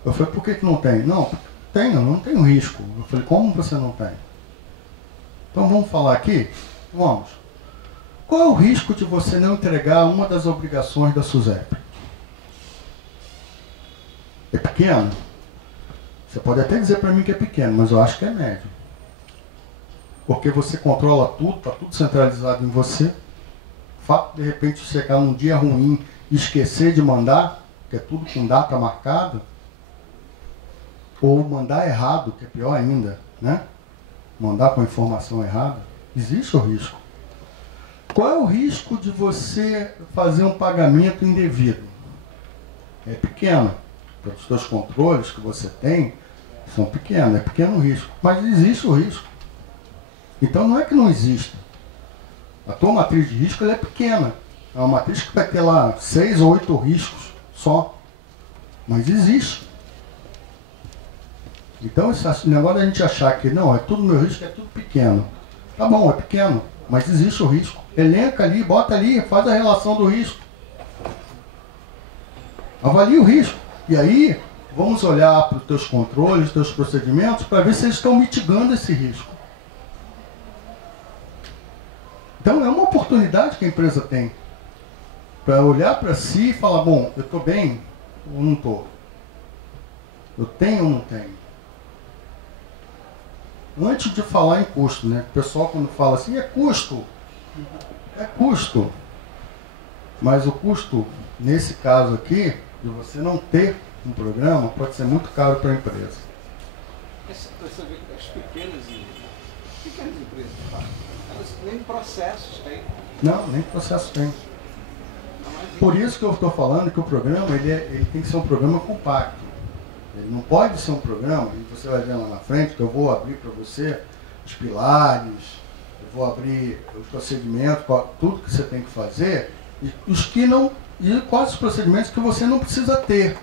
Eu falei, por que não tem? Não tenho risco. Eu falei, como você não tem? Então vamos falar aqui? Vamos. Qual é o risco de você não entregar uma das obrigações da SUSEP? É pequeno? Você pode até dizer para mim que é pequeno, mas eu acho que é médio. Porque você controla tudo, está tudo centralizado em você. O fato de repente chegar num dia ruim e esquecer de mandar, que é tudo com data marcada, ou mandar errado, que é pior ainda, né? Mandar com a informação errada, existe o risco. Qual é o risco de você fazer um pagamento indevido? É pequeno. Os seus controles que você tem são pequenos, é pequeno o risco. Mas existe o risco. Então não é que não exista. A tua matriz de risco ela é pequena. É uma matriz que vai ter lá 6 ou 8 riscos só. Mas existe. Então esse negócio da gente achar que não, é tudo meu risco, é tudo pequeno. Tá bom, é pequeno, mas existe o risco. Elenca ali, bota ali, faz a relação do risco. Avalia o risco. E aí, vamos olhar para os teus controles, os teus procedimentos, para ver se eles estão mitigando esse risco. Então é uma oportunidade que a empresa tem para olhar para si e falar, bom, eu estou bem ou não estou? Eu tenho ou não tenho? Antes de falar em custo, né? O pessoal quando fala assim, é custo. É custo. Mas o custo, nesse caso aqui, de você não ter um programa, pode ser muito caro para a empresa. Você vê que as pequenas empresas, elas nem processos têm. Não, nem processo tem. Por isso que eu estou falando que o programa ele tem que ser um programa compacto. Ele não pode ser um programa, e você vai ver lá na frente, que eu vou abrir para você os pilares, eu vou abrir os procedimentos, tudo que você tem que fazer, e os que não E quais os procedimentos que você não precisa ter.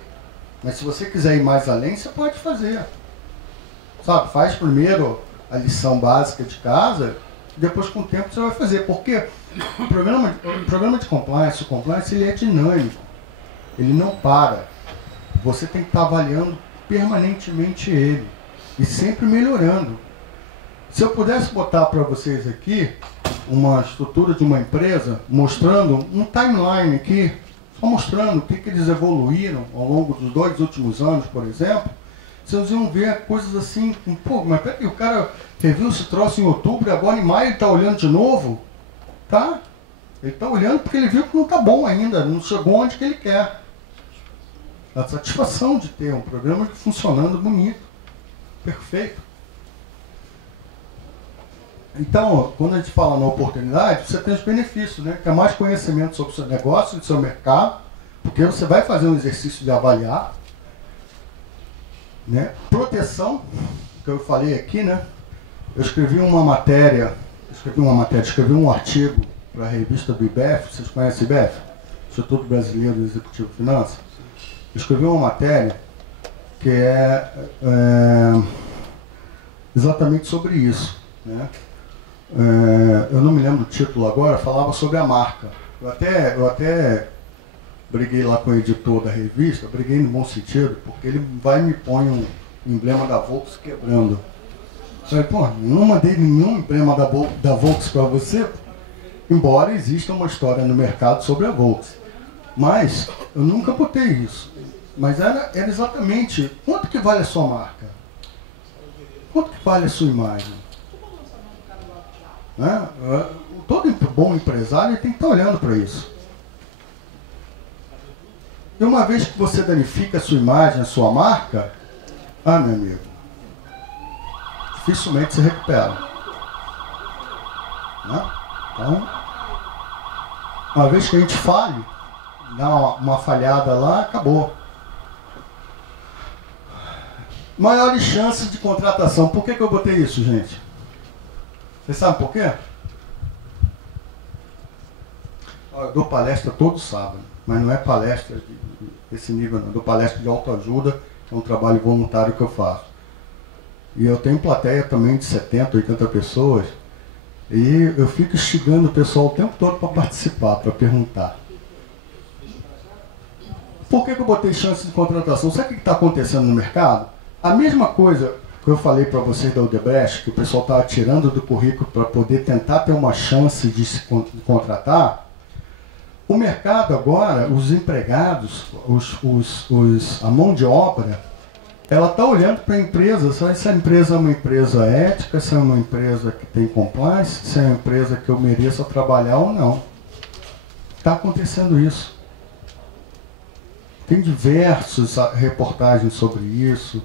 Mas se você quiser ir mais além, você pode fazer. Sabe, faz primeiro a lição básica de casa, depois com o tempo você vai fazer. Porque o programa de compliance, o compliance, ele é dinâmico. Ele não para. Você tem que estar avaliando permanentemente ele. E sempre melhorando. Se eu pudesse botar para vocês aqui uma estrutura de uma empresa, mostrando um timeline aqui, só mostrando o que eles evoluíram ao longo dos 2 últimos anos, por exemplo, vocês iam ver coisas assim, pô, mas peraí, o cara reviu esse troço em outubro e agora em maio ele está olhando de novo? Tá? Ele está olhando porque ele viu que não está bom ainda, não chegou onde que ele quer. A satisfação de ter um programa funcionando bonito, perfeito. Então, quando a gente fala na oportunidade, você tem os benefícios, né? Que é mais conhecimento sobre o seu negócio, do seu mercado, porque você vai fazer um exercício de avaliar, né? Proteção, que eu falei aqui, né? Eu escrevi um artigo para a revista do IBEF, vocês conhecem o IBEF? Instituto Brasileiro do Executivo de Finanças. Eu escrevi uma matéria que é exatamente sobre isso, né? Eu não me lembro do título agora, falava sobre a marca. Eu até briguei lá com o editor da revista, briguei no bom sentido, porque ele vai e me põe um emblema da Volks quebrando. Eu falei, pô, não mandei nenhum emblema da Volks para você, embora exista uma história no mercado sobre a Volks. Mas eu nunca botei isso. Mas era exatamente quanto que vale a sua marca? Quanto que vale a sua imagem? Né? Todo bom empresário tem que estar olhando para isso. E uma vez que você danifica a sua imagem, a sua marca, meu amigo, dificilmente se recupera. Né? Então, uma vez que a gente falhe, dá uma falhada lá, acabou. Maiores chances de contratação. Por que eu botei isso, gente? Vocês sabem por quê? Eu dou palestra todo sábado, mas não é palestra desse nível, não. Eu dou palestra de autoajuda, é um trabalho voluntário que eu faço. E eu tenho plateia também de 70, 80 pessoas, e eu fico instigando o pessoal o tempo todo para participar, para perguntar. Por que eu botei chance de contratação? Sabe o que está acontecendo no mercado? A mesma coisa que eu falei para vocês da Odebrecht, que o pessoal estava tirando do currículo para poder tentar ter uma chance de se contratar. O mercado agora, os empregados, a mão de obra, ela está olhando para a empresa, se essa empresa é uma empresa ética, se é uma empresa que tem compliance, se é uma empresa que eu mereça trabalhar ou não. Está acontecendo isso. Tem diversas reportagens sobre isso.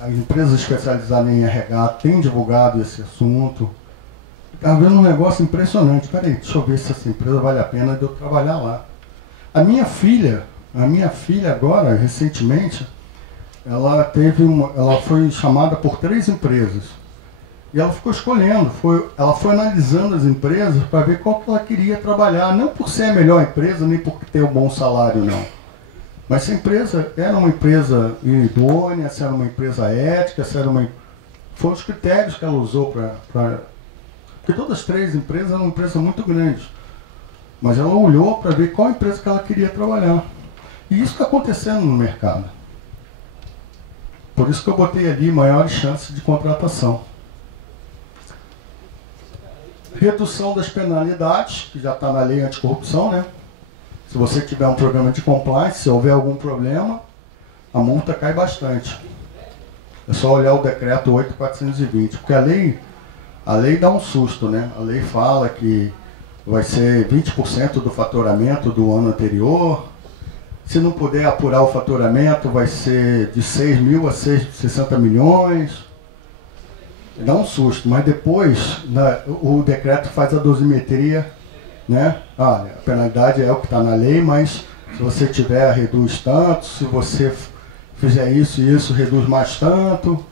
As empresas especializadas em RH têm divulgado esse assunto. Está vendo um negócio impressionante. Peraí, deixa eu ver se essa empresa vale a pena de eu trabalhar lá. A minha filha agora, recentemente, ela foi chamada por 3 empresas. E ela ficou escolhendo, ela foi analisando as empresas para ver qual que ela queria trabalhar. Não por ser a melhor empresa, nem por ter um bom salário, não. Mas se a empresa era uma empresa idônea, se era uma empresa ética, se era uma... Foram os critérios que ela usou para... Porque todas as 3 empresas eram empresas muito grandes. Mas ela olhou para ver qual empresa que ela queria trabalhar. E isso está acontecendo no mercado. Por isso que eu botei ali maiores chances de contratação. Redução das penalidades, que já está na lei anticorrupção, né? Se você tiver um programa de compliance, se houver algum problema, a multa cai bastante. É só olhar o decreto 8.420, porque a lei dá um susto, né? A lei fala que vai ser 20% do faturamento do ano anterior. Se não puder apurar o faturamento, vai ser de 6 mil a 60 milhões. Dá um susto, mas depois o decreto faz a dosimetria, né? Olha, a penalidade é o que está na lei, mas se você tiver, reduz tanto, se você fizer isso e isso, reduz mais tanto.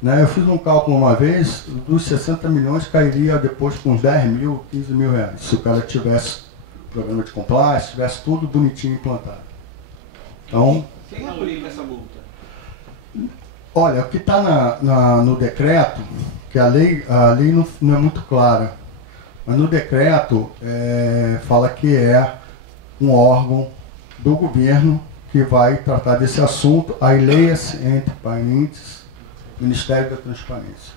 Né? Eu fiz um cálculo uma vez, dos 60 milhões cairia depois com uns 10 mil, 15 mil reais, se o cara tivesse programa de compliance, tivesse tudo bonitinho implantado. Então, Quem aplica essa multa? olha, o que está no decreto, que a lei não é muito clara, mas no decreto fala que é um órgão do governo que vai tratar desse assunto, aí leia-se entre parênteses, Ministério da Transparência.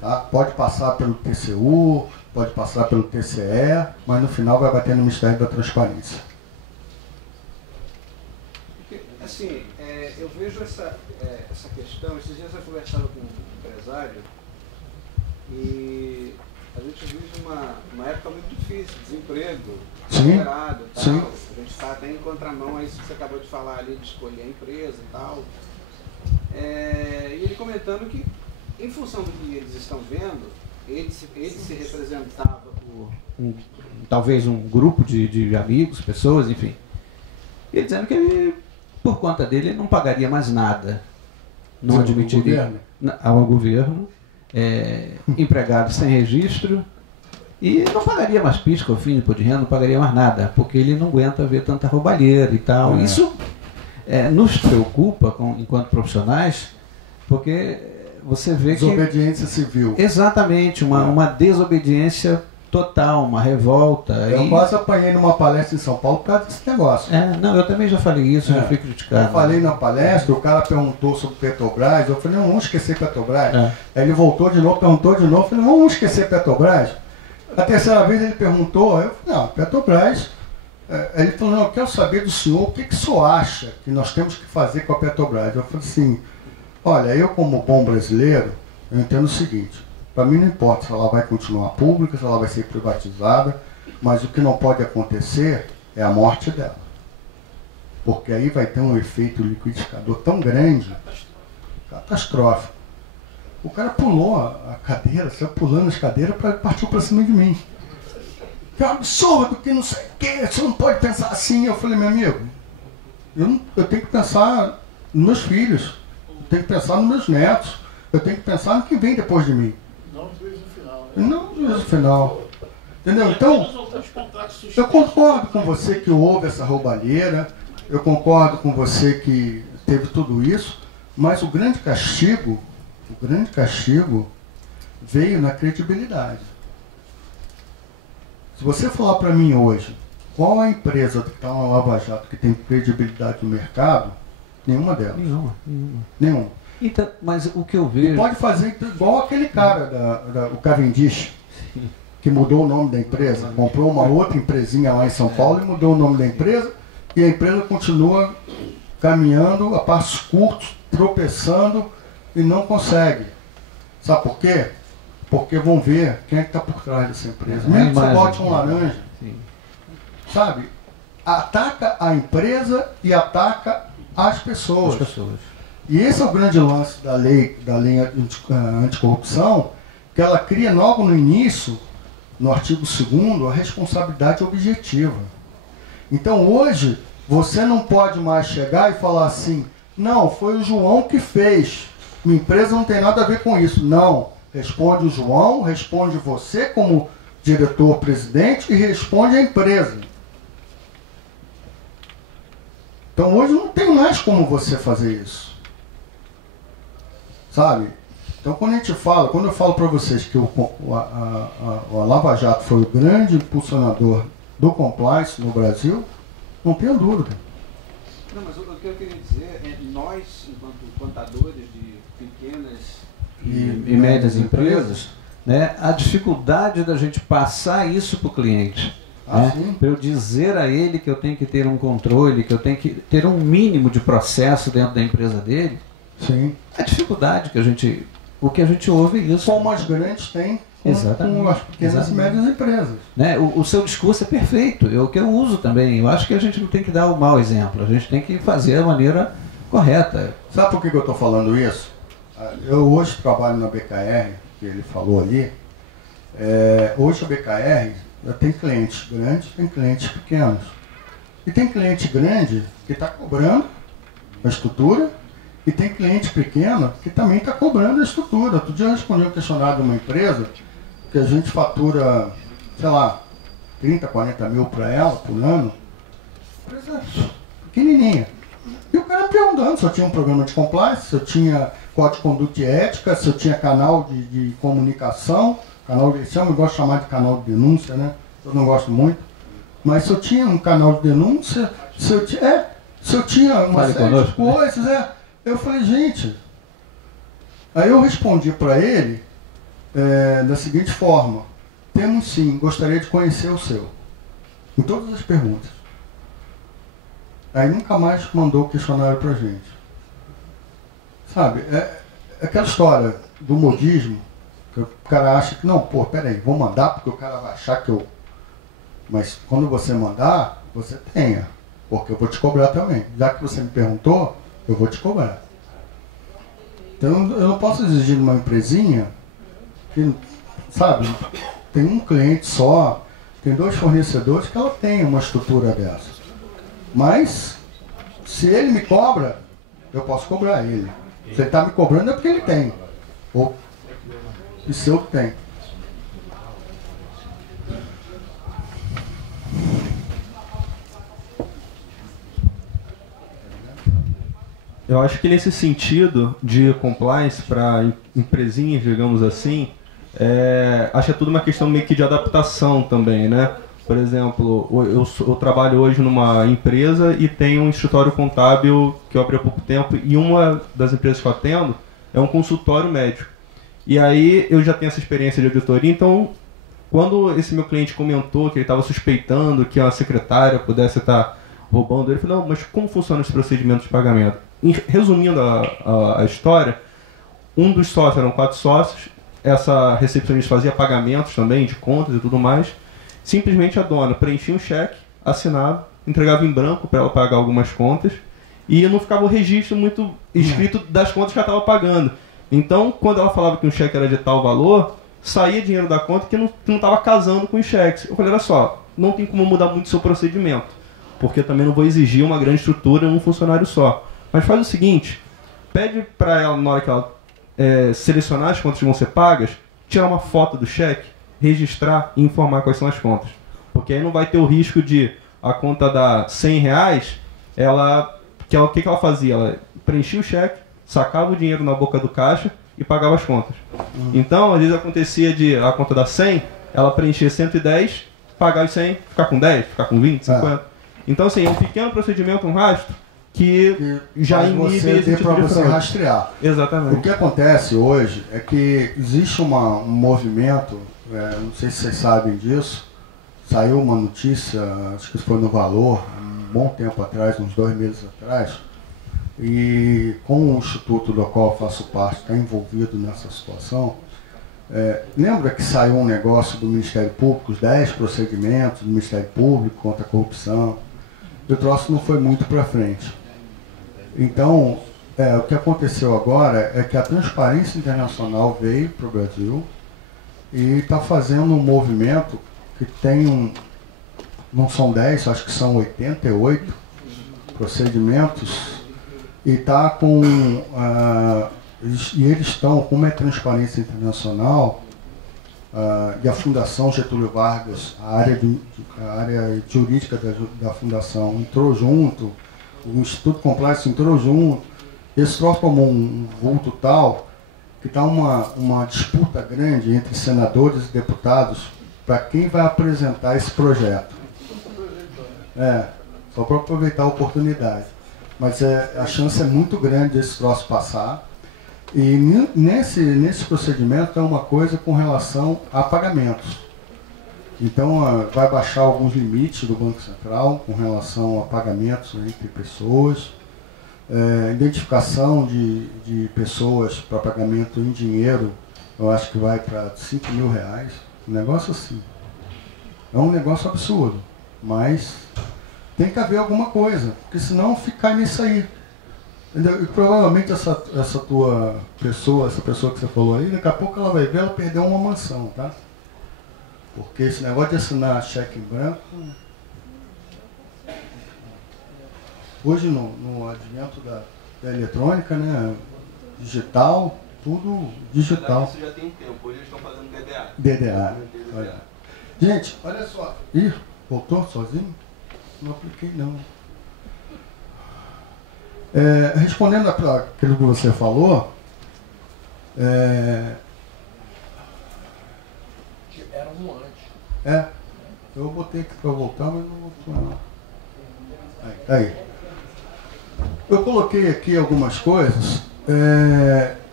Tá? Pode passar pelo TCU, pode passar pelo TCE, mas no final vai bater no Ministério da Transparência. Assim, eu vejo essa questão. Esses dias eu conversava com um empresário e a gente vive uma época muito difícil, desemprego, acelerado e tal. Sim. A gente está até em contramão a isso que você acabou de falar ali, de escolher a empresa e tal. E ele comentando que, em função do que eles estão vendo, ele se representava por... talvez um grupo de amigos, pessoas, enfim. Ele dizendo que ele, por conta dele, ele não pagaria mais nada. Não admitiria ao governo, empregado sem registro, e não pagaria mais PIS, COFINS, imposto de renda, não pagaria mais nada, porque ele não aguenta ver tanta roubalheira e tal. Isso nos preocupa enquanto profissionais, porque você vê que... Desobediência civil. Exatamente, uma desobediência total, uma revolta. Eu quase apanhei numa palestra em São Paulo por causa desse negócio. Não, eu também já falei isso, já fui criticado. Eu falei na palestra, o cara perguntou sobre Petrobras, eu falei, não, vamos esquecer Petrobras. Aí ele voltou de novo, perguntou de novo, eu falei, não, vamos esquecer Petrobras. A terceira vez ele perguntou, eu falei, não, Petrobras. Ele falou, não, eu quero saber do senhor, o que o senhor acha que nós temos que fazer com a Petrobras? Eu falei assim, olha, eu como bom brasileiro, eu entendo o seguinte, para mim não importa se ela vai continuar pública, se ela vai ser privatizada, mas o que não pode acontecer é a morte dela. Porque aí vai ter um efeito liquidificador tão grande, catastrófico. O cara pulou a cadeira, saiu pulando as cadeiras, partiu para cima de mim. Que é um absurdo, que não sei o que, você não pode pensar assim. Eu falei, meu amigo, eu tenho que pensar nos meus filhos, eu tenho que pensar nos meus netos, eu tenho que pensar no que vem depois de mim. Não no juízo final. Não no juízo final. Entendeu? Então, eu concordo com você que houve essa roubalheira, eu concordo com você que teve tudo isso, mas o grande castigo veio na credibilidade. Se você falar para mim hoje, qual a empresa que está na Lava Jato que tem credibilidade no mercado, nenhuma delas. Nenhuma. Então, mas o que eu vejo... E pode fazer igual aquele cara, o Cavendish, que mudou o nome da empresa, comprou uma outra empresinha lá em São Paulo e mudou o nome da empresa, e a empresa continua caminhando a passos curtos, tropeçando e não consegue. Sabe por quê? Porque vão ver quem é que está por trás dessa empresa. Mesmo que você bote um laranja, sabe? Ataca a empresa e ataca as pessoas. E esse é o grande lance da lei anticorrupção, que ela cria logo no início, no artigo 2º, a responsabilidade objetiva. Então hoje, você não pode mais chegar e falar assim, não, foi o João que fez, minha empresa não tem nada a ver com isso. Não, responde o João, responde você como diretor-presidente e responde a empresa. Então hoje não tem mais como você fazer isso. Sabe? Então quando eu falo para vocês que a Lava Jato foi o grande impulsionador do compliance no Brasil, não tenho dúvida. Não, mas o que eu queria dizer é nós, enquanto contadores de pequenas e médias empresas, né, a dificuldade da gente passar isso para o cliente. Para eu dizer a ele que eu tenho que ter um controle, que eu tenho que ter um mínimo de processo dentro da empresa dele. Sim. A dificuldade o que a gente ouve é isso. Como as grandes têm com as pequenas e médias empresas. Né? O seu discurso é perfeito, é o que eu uso também. Eu acho que a gente não tem que dar o mau exemplo, a gente tem que fazer da maneira correta. Sabe por que eu estou falando isso? Eu hoje trabalho na BKR, que ele falou ali. Hoje a BKR tem clientes grandes, tem clientes pequenos. E tem cliente grande que está cobrando a estrutura, e tem cliente pequeno que também está cobrando a estrutura. Outro dia eu respondi um questionário de uma empresa que a gente fatura, sei lá, 30, 40 mil para ela por ano, empresa pequenininha. E o cara me perguntando se eu tinha um programa de compliance, se eu tinha código de conduta e ética, se eu tinha canal de comunicação, canal de eu gosto de chamar de canal de denúncia, né? Eu não gosto muito. Mas se eu tinha um canal de denúncia, se eu tinha uma série de coisas, eu falei, gente. Aí eu respondi para ele da seguinte forma: temos sim, gostaria de conhecer o seu. Em todas as perguntas. Aí nunca mais mandou o questionário pra gente. Sabe, é aquela história do modismo, que o cara acha que, não, pô, peraí, vou mandar porque o cara vai achar que eu... Mas quando você mandar, você tenha, porque eu vou te cobrar também. Já que você me perguntou, eu vou te cobrar. Então eu não posso exigir de uma empresinha que, sabe, tem um cliente só, tem 2 fornecedores, que ela tem uma estrutura dessa. Mas, se ele me cobra, eu posso cobrar ele. Se ele está me cobrando é porque ele tem. Ou se eu tenho. Eu acho que nesse sentido de compliance para empresinhas, digamos assim, acho que é tudo uma questão meio que de adaptação também, né? Por exemplo, eu trabalho hoje numa empresa e tenho um escritório contábil que eu abri há pouco tempo, e uma das empresas que eu atendo é um consultório médico. E aí eu já tenho essa experiência de auditoria, então quando esse meu cliente comentou que ele estava suspeitando que a secretária pudesse estar roubando, ele falou, não, mas como funciona esse procedimento de pagamento? Resumindo a história, um dos sócios, eram 4 sócios, essa recepcionista fazia pagamentos também de contas e tudo mais. Simplesmente a dona preenchia um cheque, assinava, entregava em branco para ela pagar algumas contas, e não ficava o registro muito escrito das contas que ela estava pagando. Então, quando ela falava que um cheque era de tal valor, saía dinheiro da conta que não estava casando com os cheques. Eu falei, olha só, não tem como mudar muito o seu procedimento, porque também não vou exigir uma grande estrutura em um funcionário só. Mas faz o seguinte, pede para ela, na hora que ela selecionar as contas que vão ser pagas, tirar uma foto do cheque, registrar e informar quais são as contas. Porque aí não vai ter o risco de a conta dar R$100, o que ela fazia? Ela preenchia o cheque, sacava o dinheiro na boca do caixa e pagava as contas. Então, às vezes acontecia de a conta dar 100, ela preenchia 110, pagar os 100, ficar com 10, ficar com 20, 50. Então, assim, é um pequeno procedimento, um rastro, que já inibe esse tipo de fraude. Rastrear. Exatamente. O que acontece hoje é que existe um movimento, não sei se vocês sabem disso, saiu uma notícia, acho que foi no Valor, um bom tempo atrás, uns 2 meses atrás, e como o instituto do qual eu faço parte está envolvido nessa situação, lembra que saiu um negócio do Ministério Público, os 10 procedimentos do Ministério Público contra a corrupção, e o troço não foi muito para frente. Então, o que aconteceu agora é que a Transparência Internacional veio para o Brasil e está fazendo um movimento que tem não são 10, acho que são 88 procedimentos, e está com e eles estão, como é Transparência Internacional e a Fundação Getúlio Vargas, a área jurídica da Fundação entrou junto, o Instituto Compliance entrou junto, eles trocam como um vulto tal que está uma disputa grande entre senadores e deputados para quem vai apresentar esse projeto. Só para aproveitar a oportunidade. Mas a chance é muito grande desse troço passar. E nesse procedimento é uma coisa com relação a pagamentos. Então vai baixar alguns limites do Banco Central com relação a pagamentos entre pessoas. Identificação de pessoas para pagamento em dinheiro, eu acho que vai para R$5.000. Um negócio assim. É um negócio absurdo. Mas tem que haver alguma coisa, porque senão ficar nisso aí. E provavelmente essa tua pessoa, essa pessoa que você falou aí, daqui a pouco ela vai ver, ela perdeu uma mansão, tá? Porque esse negócio de assinar cheque em branco, hoje no advento da eletrônica, né, digital, tudo digital. Isso já tem tempo, hoje eles estão fazendo DDA. DDA, olha. Gente, olha só. Ih, voltou sozinho? Não apliquei, não. Respondendo aquilo que você falou, Era um antes. Eu botei aqui para voltar, mas não voltou não. Aí. Eu coloquei aqui algumas coisas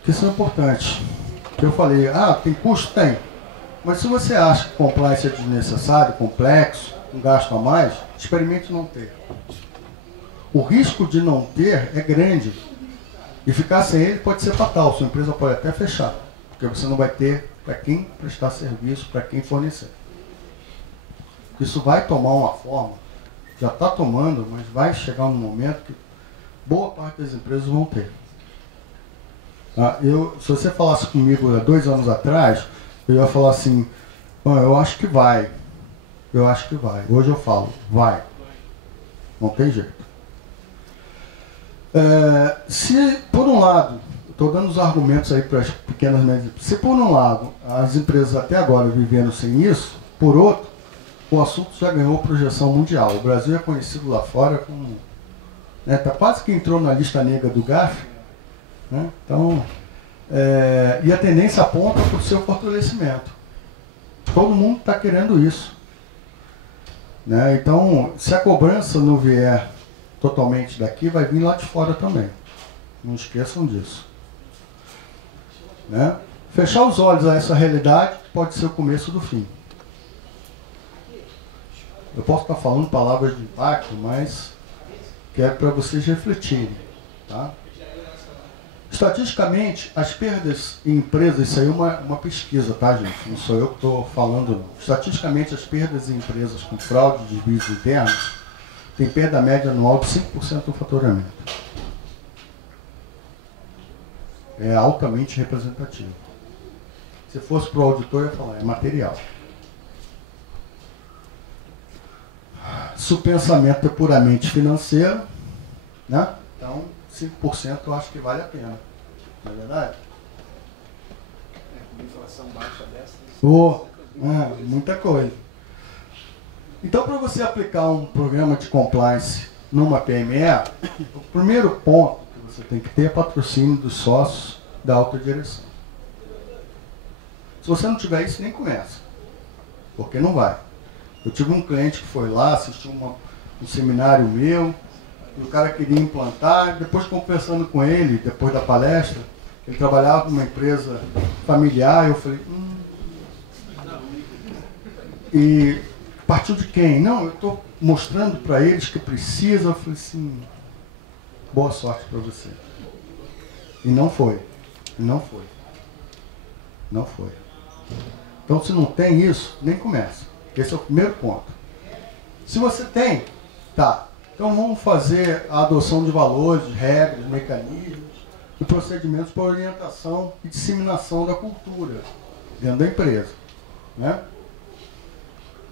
que são importantes. Eu falei, tem custo? Tem. Mas se você acha que compliance é desnecessário, complexo, um gasto a mais, experimente não ter. O risco de não ter é grande. E ficar sem ele pode ser fatal. Sua empresa pode até fechar. Porque você não vai ter para quem prestar serviço, para quem fornecer. Isso vai tomar uma forma, já está tomando, mas vai chegar um momento que boa parte das empresas vão ter. Se você falasse comigo há 2 anos atrás, eu ia falar assim, eu acho que vai. Eu acho que vai. Hoje eu falo, vai. Não tem jeito. Se por um lado, estou dando os argumentos aí para as pequenas médias, se por um lado as empresas até agora viveram sem isso, por outro, o assunto já ganhou projeção mundial. O Brasil é conhecido lá fora como... Tá quase que entrou na lista negra do GAF. Né? Então, e a tendência aponta para o seu fortalecimento. Todo mundo está querendo isso. Né? Então, se a cobrança não vier totalmente daqui, vai vir lá de fora também. Não esqueçam disso. Né? Fechar os olhos a essa realidade pode ser o começo do fim. Eu posso estar falando palavras de impacto, mas que é para vocês refletirem. Tá? Estatisticamente, as perdas em empresas, isso aí é uma pesquisa, tá, gente? Não sou eu que estou falando, não. Estatisticamente, as perdas em empresas com fraude de desvios internos têm perda média anual de 5% do faturamento. É altamente representativo. Se fosse para o auditor, eu ia falar, é material. Se o pensamento é puramente financeiro, né? Então 5% eu acho que vale a pena. Não é verdade? Com inflação baixa dessa, muita coisa. Então, para você aplicar um programa de compliance numa PME, o primeiro ponto que você tem que ter é patrocínio dos sócios da alta direção. Se você não tiver isso, nem começa. Porque não vai. Eu tive um cliente que foi lá, assistiu um seminário meu, e o cara queria implantar, depois conversando com ele, depois da palestra, ele trabalhava numa empresa familiar, eu falei, e partiu de quem? Não, eu estou mostrando para eles que precisa, eu falei assim, boa sorte para você. E não foi. Não foi. Não foi. Então, se não tem isso, nem começa. Esse é o primeiro ponto. Se você tem, tá. Então vamos fazer a adoção de valores, regras, mecanismos e procedimentos para orientação e disseminação da cultura dentro da empresa. Né?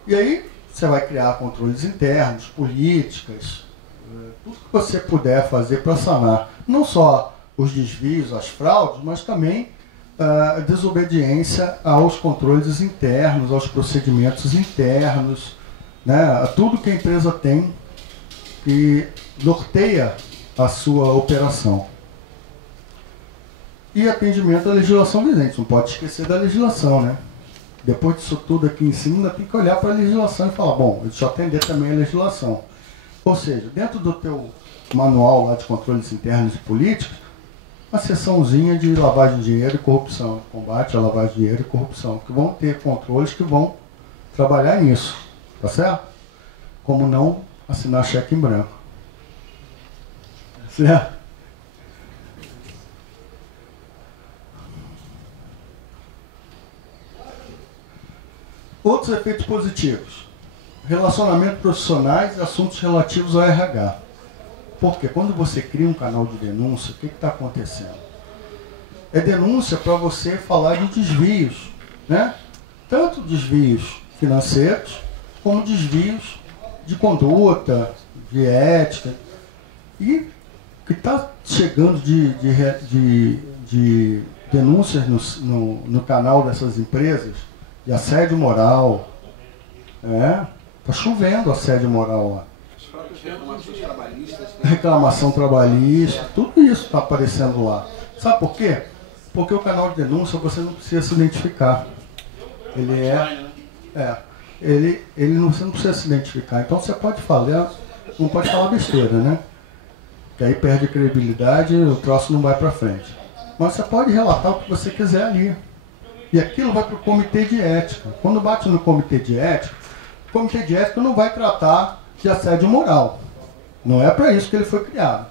E aí você vai criar controles internos, políticas, tudo que você puder fazer para sanar. Não só os desvios, as fraudes, mas também a desobediência aos controles internos, aos procedimentos internos, né, a tudo que a empresa tem que norteia a sua operação. E atendimento à legislação vigente, não pode esquecer da legislação, né? Depois disso tudo aqui em cima, ainda tem que olhar para a legislação e falar, bom, deixa eu atender também a legislação. Ou seja, dentro do teu manual lá de controles internos e políticos, uma seçãozinha de lavagem de dinheiro e corrupção, combate à lavagem de dinheiro e corrupção, que vão ter controles que vão trabalhar nisso, tá certo? Como não assinar cheque em branco. Certo? Outros efeitos positivos. Relacionamentos profissionais e assuntos relativos ao RH. Porque quando você cria um canal de denúncia, o que está acontecendo? É denúncia para você falar de desvios, né? Tanto desvios financeiros, como desvios de conduta, de ética. E o que está chegando de denúncias no canal dessas empresas, de assédio moral, Tá chovendo assédio moral lá. As próprias reclamações trabalhistas. Reclamação trabalhista, tudo isso está aparecendo lá. Sabe por quê? Porque o canal de denúncia você não precisa se identificar. Ele você não precisa se identificar. Então você pode falar, não pode falar besteira, né? Que aí perde credibilidade e o troço não vai para frente. Mas você pode relatar o que você quiser ali. E aquilo vai para o comitê de ética. Quando bate no comitê de ética, o comitê de ética não vai tratar de assédio moral. Não é para isso que ele foi criado.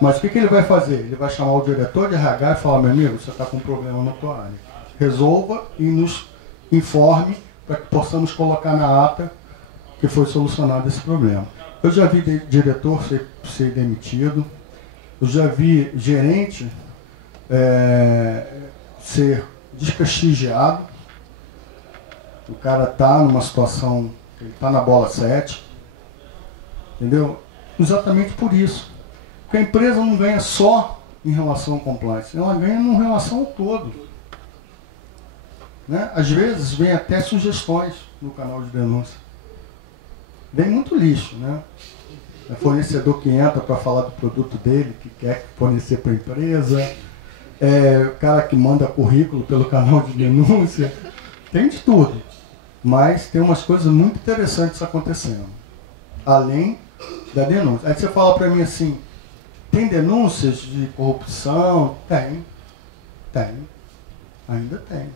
Mas o que ele vai fazer? Ele vai chamar o diretor de RH e falar: meu amigo, você está com um problema na tua área. Resolva e nos informe para que possamos colocar na ata que foi solucionado esse problema. Eu já vi diretor ser demitido, eu já vi gerente ser desprestigiado. O cara está numa situação, ele está na bola 7, entendeu? Exatamente por isso. Porque a empresa não ganha só em relação ao compliance, ela ganha em relação ao todo. Né? Às vezes vem até sugestões no canal de denúncia. Vem muito lixo, né? É fornecedor que entra para falar do produto dele, que quer fornecer para a empresa, o cara que manda currículo pelo canal de denúncia, tem de tudo. Mas tem umas coisas muito interessantes acontecendo, além da denúncia. Aí você fala para mim assim: tem denúncias de corrupção? Tem, ainda tem.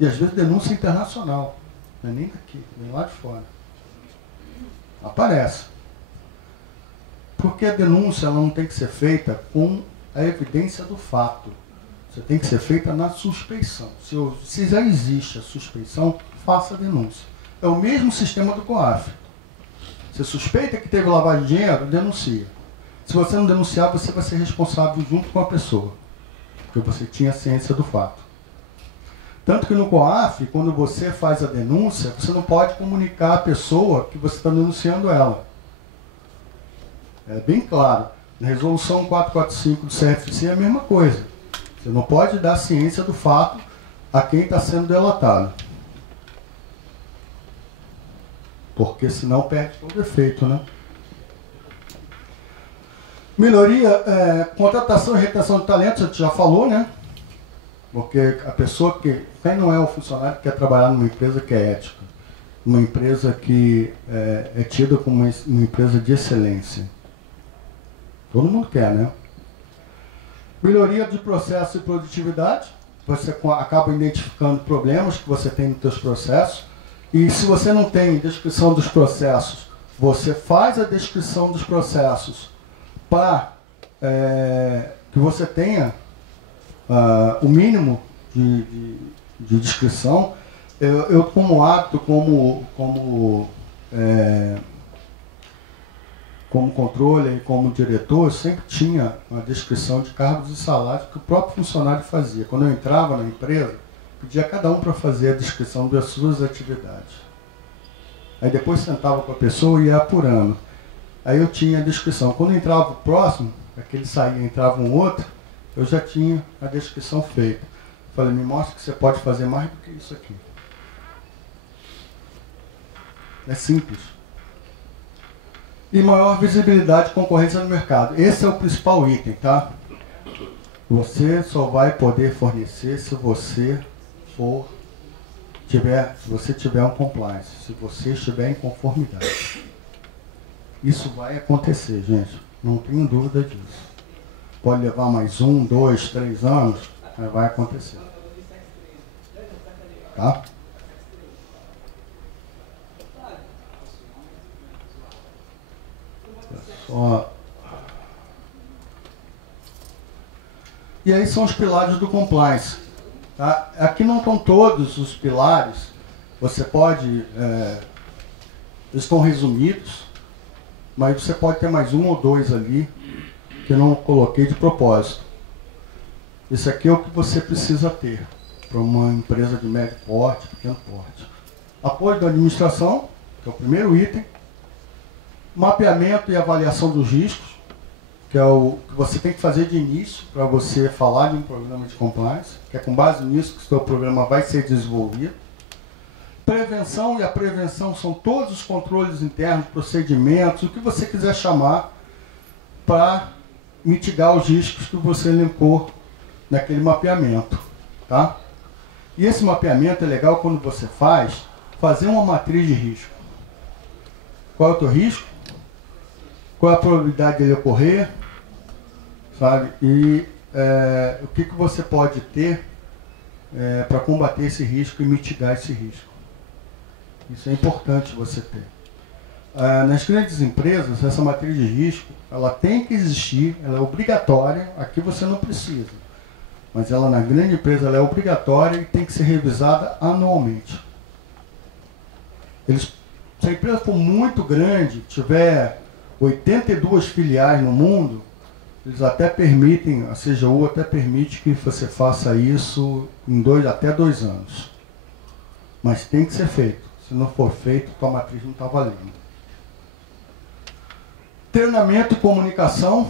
E às vezes denúncia internacional, não é nem daqui, vem lá de fora. Aparece. Porque a denúncia ela não tem que ser feita com a evidência do fato. Você tem que ser feita na suspeição. Se já existe a suspeição, faça a denúncia. É o mesmo sistema do COAF. Você suspeita que teve lavagem de dinheiro, denuncia. Se você não denunciar, você vai ser responsável junto com a pessoa, porque você tinha ciência do fato. Tanto que no COAF, quando você faz a denúncia, você não pode comunicar à pessoa que você está denunciando ela. É bem claro. Na resolução 445 do CFC é a mesma coisa. Você não pode dar ciência do fato a quem está sendo delatado. Porque senão perde todo o efeito, né? Melhoria, contratação e retenção de talentos, a gente já falou, né? Porque a pessoa quem não é o funcionário que quer trabalhar numa empresa que é ética, uma empresa que é tida como uma empresa de excelência. Todo mundo quer, né? Melhoria de processo e produtividade. Você acaba identificando problemas que você tem nos seus processos. E se você não tem descrição dos processos, você faz a descrição dos processos para que você tenha o mínimo de descrição. Eu como hábito, como controle e como diretor, eu sempre tinha uma descrição de cargos e salários que o próprio funcionário fazia. Quando eu entrava na empresa, pedia a cada um para fazer a descrição das suas atividades. Aí depois sentava com a pessoa e ia apurando. Aí eu tinha a descrição. Quando entrava o próximo, aquele saía e entrava um outro, eu já tinha a descrição feita. Falei: me mostra que você pode fazer mais do que isso aqui. É simples. E maior visibilidade e concorrência no mercado. Esse é o principal item, tá? Você só vai poder fornecer se você tiver um compliance, se você estiver em conformidade. Isso vai acontecer, gente. Não tenho dúvida disso. Pode levar mais 1, 2, 3 anos, mas vai acontecer. Tá? E aí são os pilares do compliance. Tá? Aqui não estão todos os pilares. Você pode... eles estão resumidos, mas você pode ter mais 1 ou 2 ali que eu não coloquei de propósito. Esse aqui é o que você precisa ter para uma empresa de médio porte, pequeno porte. Apoio da administração, que é o primeiro item. Mapeamento e avaliação dos riscos, que é o que você tem que fazer de início para você falar de um programa de compliance, que é com base nisso que o seu programa vai ser desenvolvido. Prevenção, e a prevenção são todos os controles internos, procedimentos, o que você quiser chamar, para mitigar os riscos que você elencou naquele mapeamento. Tá? E esse mapeamento é legal quando você fazer uma matriz de risco. Qual é o teu risco? Qual é a probabilidade dele ocorrer? Sabe? E o que você pode ter para combater esse risco e mitigar esse risco. Isso é importante você ter. Nas grandes empresas, essa matriz de risco, ela tem que existir, ela é obrigatória, aqui você não precisa. Mas ela na grande empresa ela é obrigatória e tem que ser revisada anualmente. Se a empresa for muito grande, tiver 82 filiais no mundo, eles até permitem, a CGU até permite que você faça isso em até 2 anos. Mas tem que ser feito. Se não for feito, a matriz não está valendo. Treinamento e comunicação.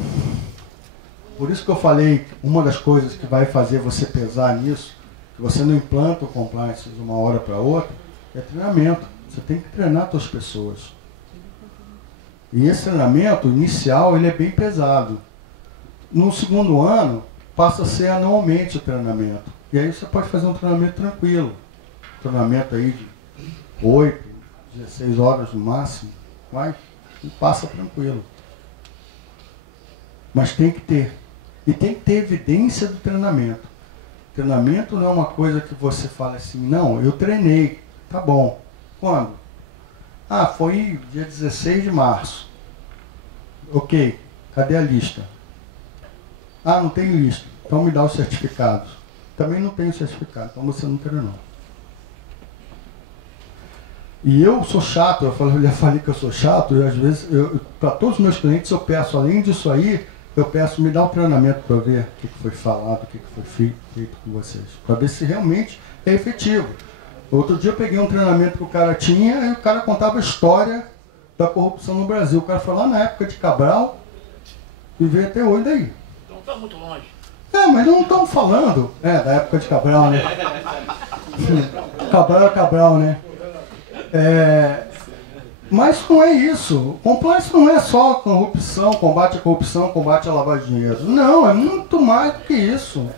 Por isso que eu falei, uma das coisas que vai fazer você pesar nisso, que você não implanta o compliance de uma hora para outra, é treinamento. Você tem que treinar suas pessoas. E esse treinamento inicial, ele é bem pesado. No segundo ano, passa a ser anualmente o treinamento. E aí você pode fazer um treinamento tranquilo. Treinamento aí de 8, 16 horas no máximo. Vai e passa tranquilo. Mas tem que ter. E tem que ter evidência do treinamento. Treinamento não é uma coisa que você fala assim, não, eu treinei. Tá bom. Quando? Ah, foi dia 16 de março. Ok, cadê a lista? Ah, não tem lista. Então me dá os certificados. Também não tenho certificado, então você não treinou. E eu sou chato, eu já falei que eu sou chato, e às vezes, para todos os meus clientes, eu peço, além disso aí, eu peço, me dá um treinamento para ver o que foi falado, o que foi feito com vocês. Para ver se realmente é efetivo. Outro dia eu peguei um treinamento que o cara tinha, e o cara contava a história da corrupção no Brasil. O cara foi lá na época de Cabral, e veio até hoje daí. Então está muito longe. Mas não estamos falando, da época de Cabral, né? Cabral é Cabral, né? Mas não é isso. Compliance não é só corrupção, combate à corrupção, combate à lavagem de dinheiro. Não, é muito mais do que isso.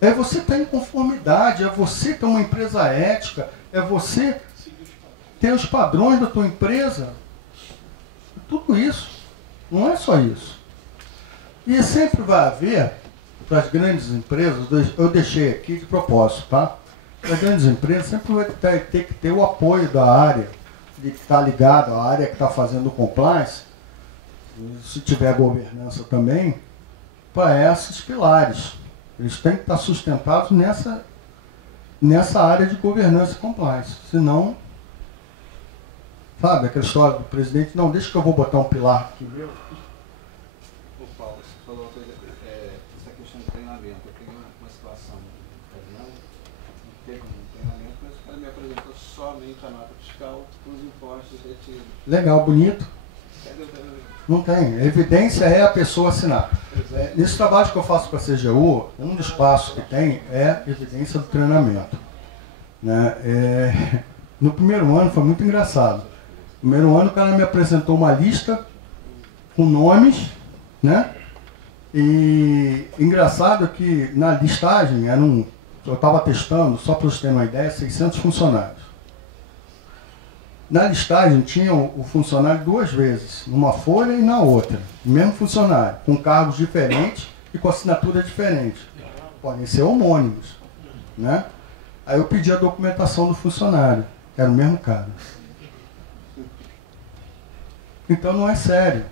É você estar em conformidade, é você ter uma empresa ética, é você ter os padrões da tua empresa. Tudo isso. Não é só isso. E sempre vai haver, para as grandes empresas, eu deixei aqui de propósito, tá? Para as grandes empresas sempre vai ter que ter o apoio da área, de que está ligado à área que está fazendo o compliance, se tiver governança também, para esses pilares. Eles têm que estar sustentados nessa área de governança e compliance. Senão, sabe, aquela história do presidente, não, deixa que eu vou botar um pilar aqui meu. Ô Paulo, você falou uma coisa, essa questão de treinamento. Eu tenho uma situação, teve um treinamento, mas o cara me apresentou somente a nota fiscal com os impostos retidos. Legal, bonito. Cadê o treinamento? Não tem. A evidência é a pessoa assinar. Nesse trabalho que eu faço com a CGU, um dos passos que tem é evidência do treinamento. Né? No primeiro ano foi muito engraçado. No primeiro ano o cara me apresentou uma lista com nomes, né? E engraçado que na listagem eu estava testando, só para vocês terem uma ideia, 600 funcionários. Na listagem tinha o funcionário 2 vezes, numa folha e na outra. O mesmo funcionário, com cargos diferentes e com assinatura diferente. Podem ser homônimos. Né? Aí eu pedi a documentação do funcionário, que era o mesmo cara. Então não é sério.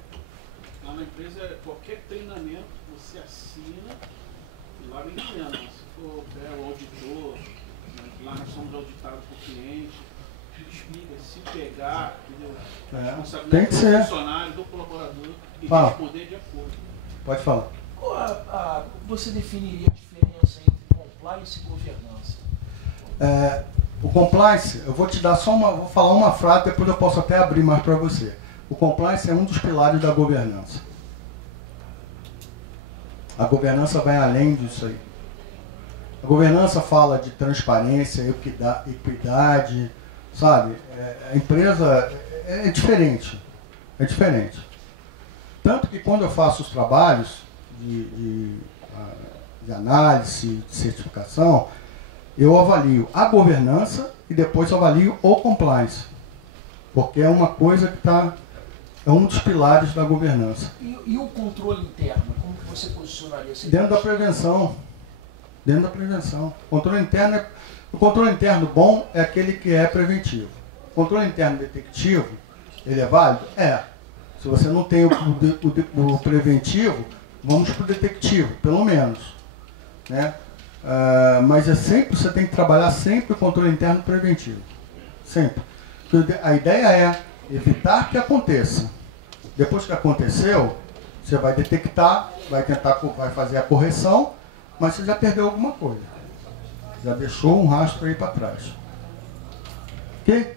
Lá na empresa, qualquer treinamento você assina e lá vem dizendo, se for o auditor, lá nós somos auditados por cliente, explica, se pegar, entendeu? Tem que ser. Do funcionário, do colaborador e Fala. responder de acordo. Pode falar. Você definiria a diferença entre compliance e governança? O compliance, eu vou te dar vou falar uma frase, depois eu posso até abrir mais para você. O compliance é um dos pilares da governança. A governança vai além disso aí. A governança fala de transparência, equidade, sabe? A empresa é diferente. É diferente. Tanto que quando eu faço os trabalhos de análise, de certificação, eu avalio a governança e depois avalio o compliance. Porque é uma coisa que é um dos pilares da governança. E o controle interno? Como que você posicionaria? Dentro da prevenção. Dentro da prevenção. O controle interno bom é aquele que é preventivo. O controle interno detectivo, ele é válido? É. Se você não tem o preventivo, vamos para o detectivo, pelo menos. Né? Mas você tem que trabalhar sempre o controle interno preventivo. Sempre. A ideia é evitar que aconteça. Depois que aconteceu, você vai detectar, vai fazer a correção, mas você já perdeu alguma coisa. Já deixou um rastro aí para trás. Ok?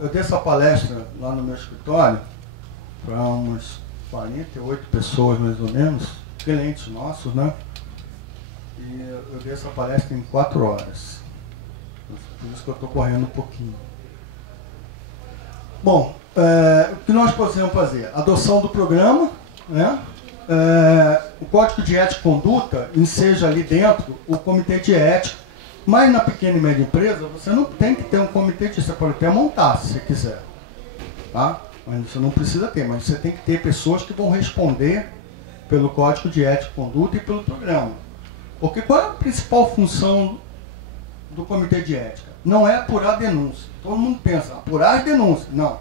Eu dei essa palestra lá no meu escritório para umas 48 pessoas, mais ou menos, clientes nossos, né? E eu dei essa palestra em 4 horas. Por isso que eu estou correndo um pouquinho. Bom, o que nós podemos fazer? Adoção do programa, né? O Código de Ética e Conduta enseja ali dentro o Comitê de Ética, mas na pequena e média empresa você não tem que ter um comitê de ética, você pode até montar se você quiser. Tá? Mas você não precisa ter, mas você tem que ter pessoas que vão responder pelo Código de Ética e Conduta e pelo programa. Porque qual é a principal função do Comitê de Ética? Não é apurar denúncia. Todo mundo pensa, apurar as denúncias. Não.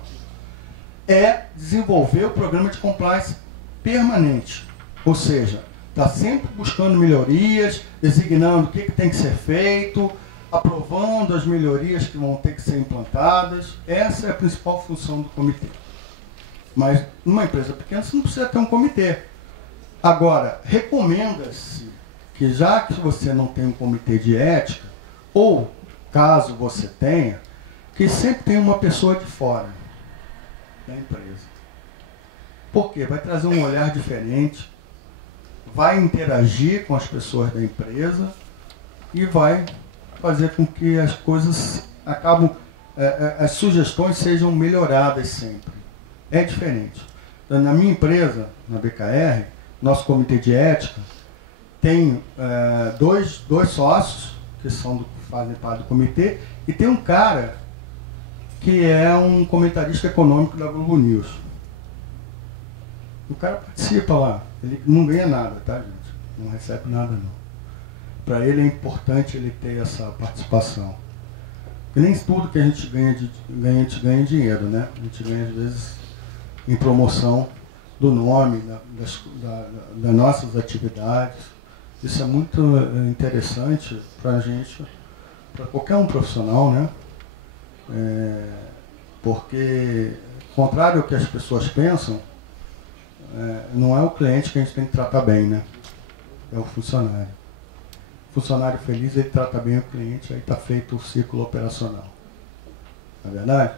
É desenvolver o programa de compliance permanente. Ou seja, está sempre buscando melhorias, designando o que tem que ser feito, aprovando as melhorias que vão ter que ser implantadas. Essa é a principal função do comitê. Mas numa empresa pequena você não precisa ter um comitê. Agora, recomenda-se que já que você não tem um comitê de ética, ou caso você tenha, que sempre tenha uma pessoa de fora da empresa. Por quê? Vai trazer um olhar diferente, vai interagir com as pessoas da empresa e vai fazer com que as coisas as sugestões sejam melhoradas sempre. É diferente. Então, na minha empresa, na BKR, nosso comitê de ética tem dois sócios que fazem parte do comitê e tem um cara que é um comentarista econômico da Globo News. O cara participa lá, ele não ganha nada, tá, gente? Não recebe nada, não. Para ele é importante ele ter essa participação. Porque nem tudo que a gente ganha dinheiro, né? A gente ganha, às vezes, em promoção do nome, das nossas atividades. Isso é muito interessante para a gente, para qualquer um profissional, né? Porque, contrário ao que as pessoas pensam, não é o cliente que a gente tem que tratar bem, né? É o funcionário. O funcionário feliz, ele trata bem o cliente, aí está feito o ciclo operacional. Não é verdade?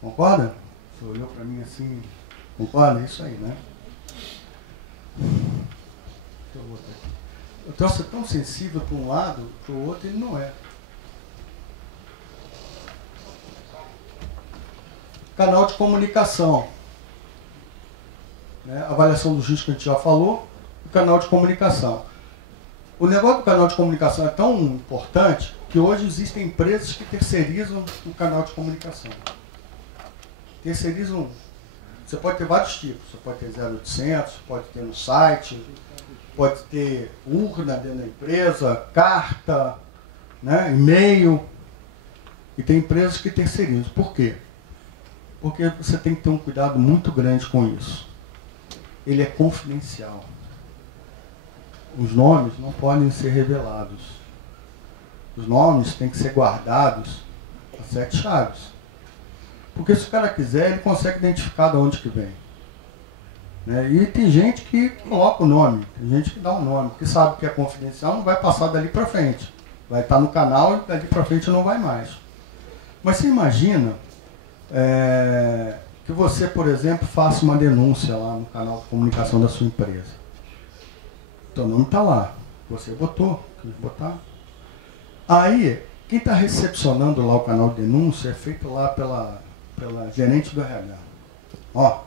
Concorda? Você olhou para mim assim, concorda? É isso aí, né? O troço é tão sensível para um lado, para o outro ele não é. Canal de comunicação. Né? Avaliação dos riscos que a gente já falou. O canal de comunicação. O negócio do canal de comunicação é tão importante que hoje existem empresas que terceirizam o canal de comunicação. Terceirizam. Você pode ter vários tipos. Você pode ter 0800, pode ter no site, pode ter urna dentro da empresa, carta, né, e-mail. E tem empresas que terceirizam. Por quê? Porque você tem que ter um cuidado muito grande com isso. Ele é confidencial. Os nomes não podem ser revelados. Os nomes têm que ser guardados a 7 chaves. Porque se o cara quiser, ele consegue identificar de onde que vem. Né? E tem gente que coloca o nome, tem gente que dá o nome, que sabe que é confidencial, não vai passar dali para frente. Vai estar no canal e dali para frente não vai mais. Mas você imagina que você, por exemplo, faça uma denúncia lá no canal de comunicação da sua empresa. teu nome está lá. Você botou, quis botar. Aí, quem está recepcionando lá o canal de denúncia é feito lá pela gerente do RH. Ó.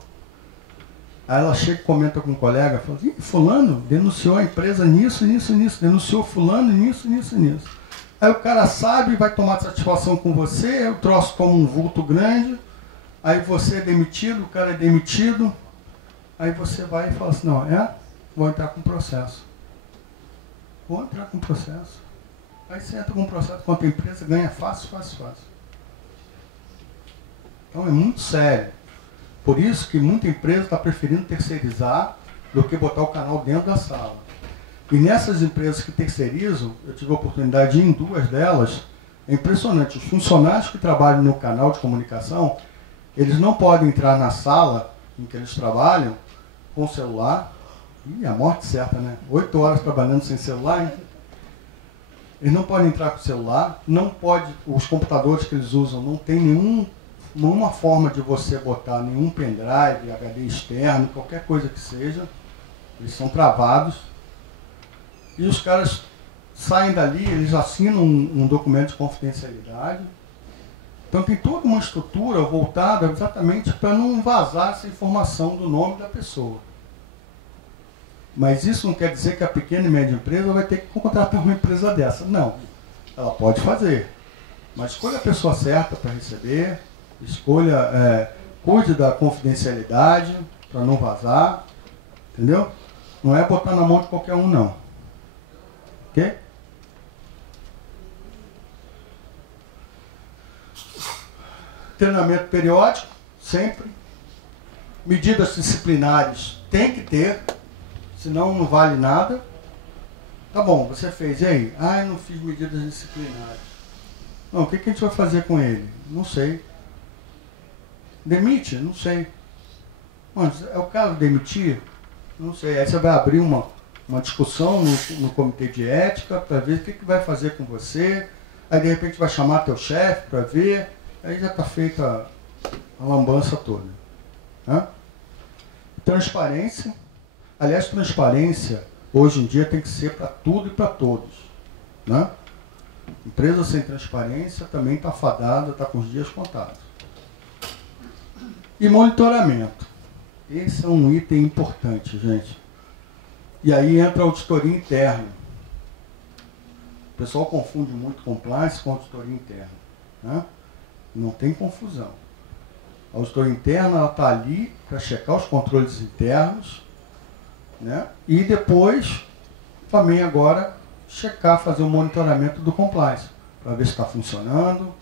Aí ela chega e comenta com um colega, fala assim, fulano denunciou a empresa nisso, nisso, nisso, denunciou fulano nisso, nisso, nisso. Aí o cara sabe, vai tomar satisfação com você, eu troço como um vulto grande, aí você é demitido, o cara é demitido, aí você vai e fala assim, não, vou entrar com processo. Vou entrar com processo. Aí você entra com processo contra a empresa, ganha fácil, fácil, fácil. Então é muito sério. Por isso que muita empresa está preferindo terceirizar do que botar o canal dentro da sala. E nessas empresas que terceirizam, eu tive a oportunidade de ir em 2 delas, é impressionante. Os funcionários que trabalham no canal de comunicação, eles não podem entrar na sala em que eles trabalham com o celular. Ih, a morte certa, né? 8 horas trabalhando sem celular, hein? Eles não podem entrar com o celular, não pode, os computadores que eles usam não tem nenhuma forma de você botar nenhum pendrive, HD externo, qualquer coisa que seja. Eles são travados. E os caras saem dali, eles assinam um documento de confidencialidade. Então tem toda uma estrutura voltada exatamente para não vazar essa informação do nome da pessoa. Mas isso não quer dizer que a pequena e média empresa vai ter que contratar uma empresa dessa. Não. Ela pode fazer. Mas escolha a pessoa certa para receber, cuide da confidencialidade para não vazar. Entendeu? Não é botar na mão de qualquer um, não. Ok? Treinamento periódico, sempre. Medidas disciplinares tem que ter. Senão não vale nada. Tá bom, você fez. E aí? Eu não fiz medidas disciplinares. Não, o que a gente vai fazer com ele? Não sei. Demite? Não sei. Mas é o caso de demitir? Não sei. Aí você vai abrir uma discussão no comitê de ética para ver o que vai fazer com você. Aí de repente vai chamar teu chefe para ver. Aí já está feita a lambança toda. Né? Transparência. Aliás, transparência, hoje em dia, tem que ser para tudo e para todos. Né? Empresa sem transparência também está fadada, está com os dias contados. E monitoramento. Esse é um item importante, gente. E aí entra a auditoria interna. O pessoal confunde muito compliance com auditoria interna. Né? Não tem confusão. A auditoria interna está ali para checar os controles internos, né? E depois, também agora, fazer o monitoramento do compliance, para ver se está funcionando,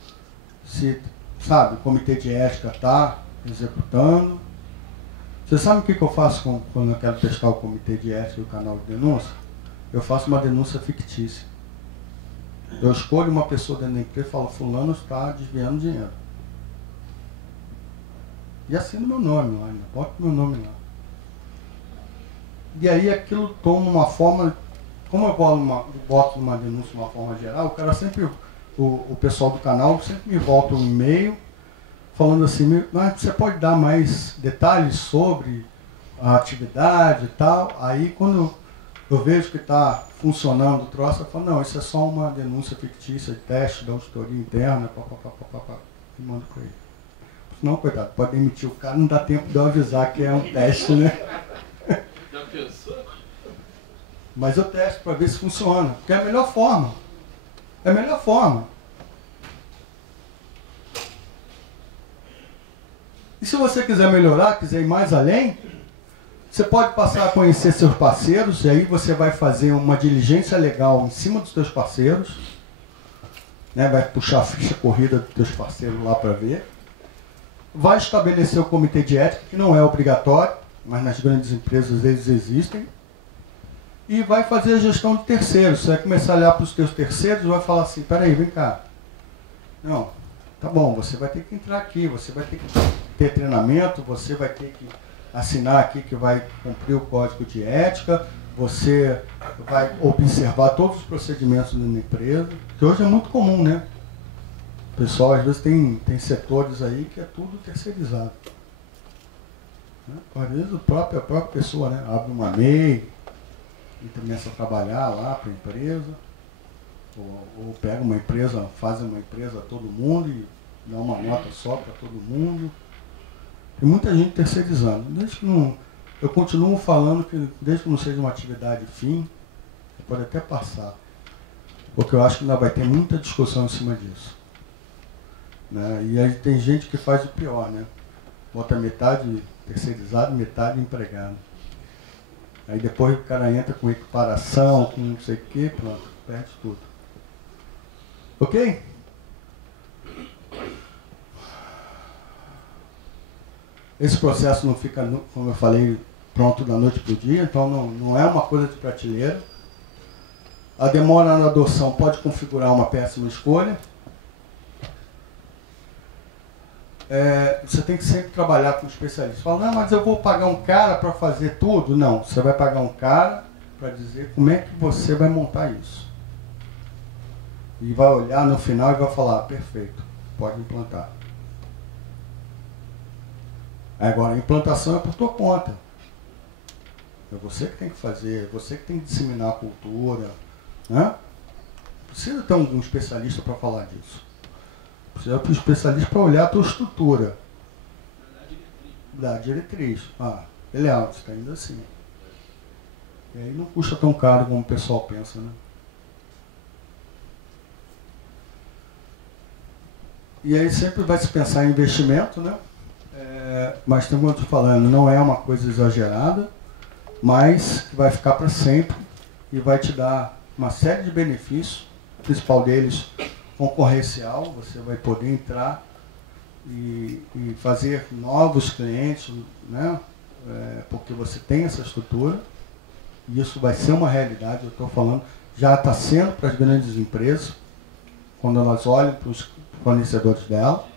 se, sabe, o comitê de ética está executando. Você sabe o que eu faço quando eu quero testar o comitê de ética e o canal de denúncia? Eu faço uma denúncia fictícia. Eu escolho uma pessoa dentro da empresa e falo, fulano está desviando dinheiro. E assino meu nome lá, boto meu nome lá. E aí aquilo toma uma forma, como eu boto uma denúncia de uma forma geral, o cara sempre, o pessoal do canal sempre me volta um e-mail falando assim, mas você pode dar mais detalhes sobre a atividade e tal. Aí quando eu vejo que está funcionando o troço, eu falo, não, isso é só uma denúncia fictícia de teste da auditoria interna, e mando para ele. Não, coitado, pode demitir o cara, não dá tempo de eu avisar que é um teste, né? Mas eu testo para ver se funciona, porque é a melhor forma. É a melhor forma. E se você quiser melhorar, quiser ir mais além, você pode passar a conhecer seus parceiros, e aí você vai fazer uma diligência legal em cima dos seus parceiros, né? Vai puxar a ficha corrida dos teus parceiros lá para ver. Vai estabelecer o comitê de ética, que não é obrigatório, mas nas grandes empresas eles existem. E vai fazer a gestão de terceiros. Você vai começar a olhar para os teus terceiros e vai falar assim, peraí, vem cá. Não, tá bom, você vai ter que entrar aqui, você vai ter que ter treinamento, você vai ter que assinar aqui que vai cumprir o código de ética, você vai observar todos os procedimentos da empresa, que hoje é muito comum, né? O pessoal, às vezes, tem setores aí que é tudo terceirizado. Às vezes, a própria pessoa, né, abre uma MEI, e começa a trabalhar lá para a empresa, ou pega uma empresa, faz uma empresa a todo mundo e dá uma nota só para todo mundo. Tem muita gente terceirizando. Desde que não, eu continuo falando que desde que não seja uma atividade fim, você pode até passar. Porque eu acho que ainda vai ter muita discussão em cima disso. Né? E aí tem gente que faz o pior, né? Bota metade terceirizado, metade empregado. Aí depois o cara entra com equiparação, com não sei o que, pronto, perde tudo. Ok? Esse processo não fica, como eu falei, pronto da noite para o dia, então não é uma coisa de prateleira. A demora na adoção pode configurar uma péssima escolha. Você tem que sempre trabalhar com especialistas. Fala, não, mas eu vou pagar um cara para fazer tudo. Não, você vai pagar um cara para dizer como é que você vai montar isso. E vai olhar no final e vai falar, perfeito, pode implantar. Agora, a implantação é por tua conta. É você que tem que fazer, é você que tem que disseminar a cultura. Né? Precisa ter um especialista para falar disso. Precisa ter um especialista para olhar a tua estrutura. Dar diretriz. Layout, está indo assim. E aí não custa tão caro como o pessoal pensa, né? E aí sempre vai se pensar em investimento, né? Mas como eu estou falando, não é uma coisa exagerada, mas que vai ficar para sempre e vai te dar uma série de benefícios, o principal deles concorrencial, você vai poder entrar e fazer novos clientes, né? Porque você tem essa estrutura, e isso vai ser uma realidade, eu estou falando, já está sendo para as grandes empresas, quando elas olham para os fornecedores dela,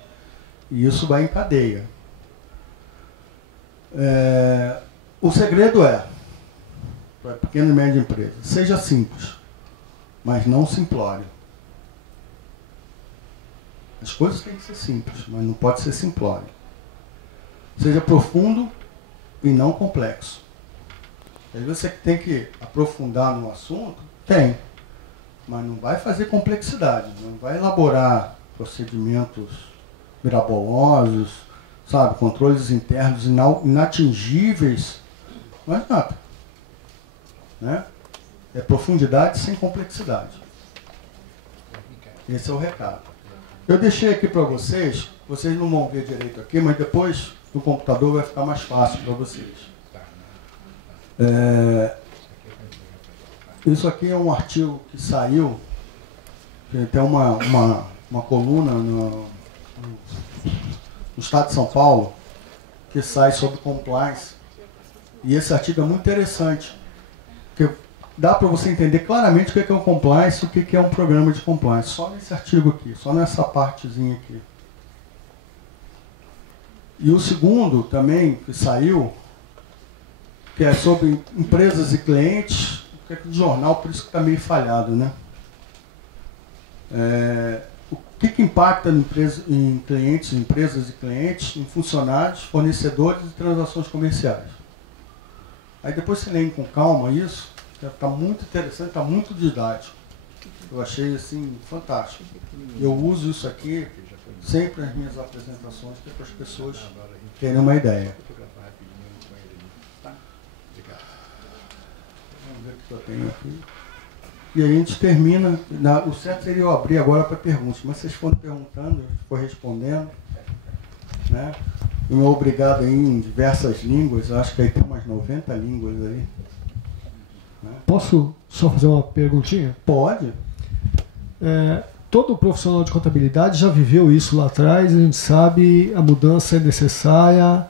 e isso vai em cadeia. O segredo para pequena e média empresa, seja simples, mas não simplório. As coisas têm que ser simples, mas não pode ser simplório. Seja profundo e não complexo. Às vezes você tem que aprofundar no assunto, tem, mas não vai fazer complexidade, não vai elaborar procedimentos mirabolosos, sabe, controles internos inatingíveis, não é nada. Né? É profundidade sem complexidade. Esse é o recado. Eu deixei aqui para vocês não vão ver direito aqui, mas depois no computador vai ficar mais fácil para vocês. Isso aqui é um artigo que saiu, tem até uma coluna no Estado de São Paulo, que sai sobre compliance. E esse artigo é muito interessante, porque dá para você entender claramente o que é um compliance e o que é um programa de compliance. Só nesse artigo aqui, só nessa partezinha aqui. E o segundo também, que saiu, que é sobre empresas e clientes, que é de jornal, por isso que está meio falhado, né? O que impacta em clientes, empresas e clientes, em funcionários, fornecedores e transações comerciais. Aí depois você lê com calma isso, está muito interessante, está muito didático. Eu achei assim fantástico. Eu uso isso aqui sempre nas minhas apresentações, para as pessoas terem uma ideia. Vamos ver o que eu tenho aqui. E aí a gente termina. O certo seria eu abrir agora para perguntas, mas vocês foram perguntando, eu for respondendo. Né? O meu obrigado aí em diversas línguas, eu acho que aí tem umas 90 línguas aí. Né? Posso só fazer uma perguntinha? Pode. Todo profissional de contabilidade já viveu isso lá atrás, a gente sabe, a mudança é necessária.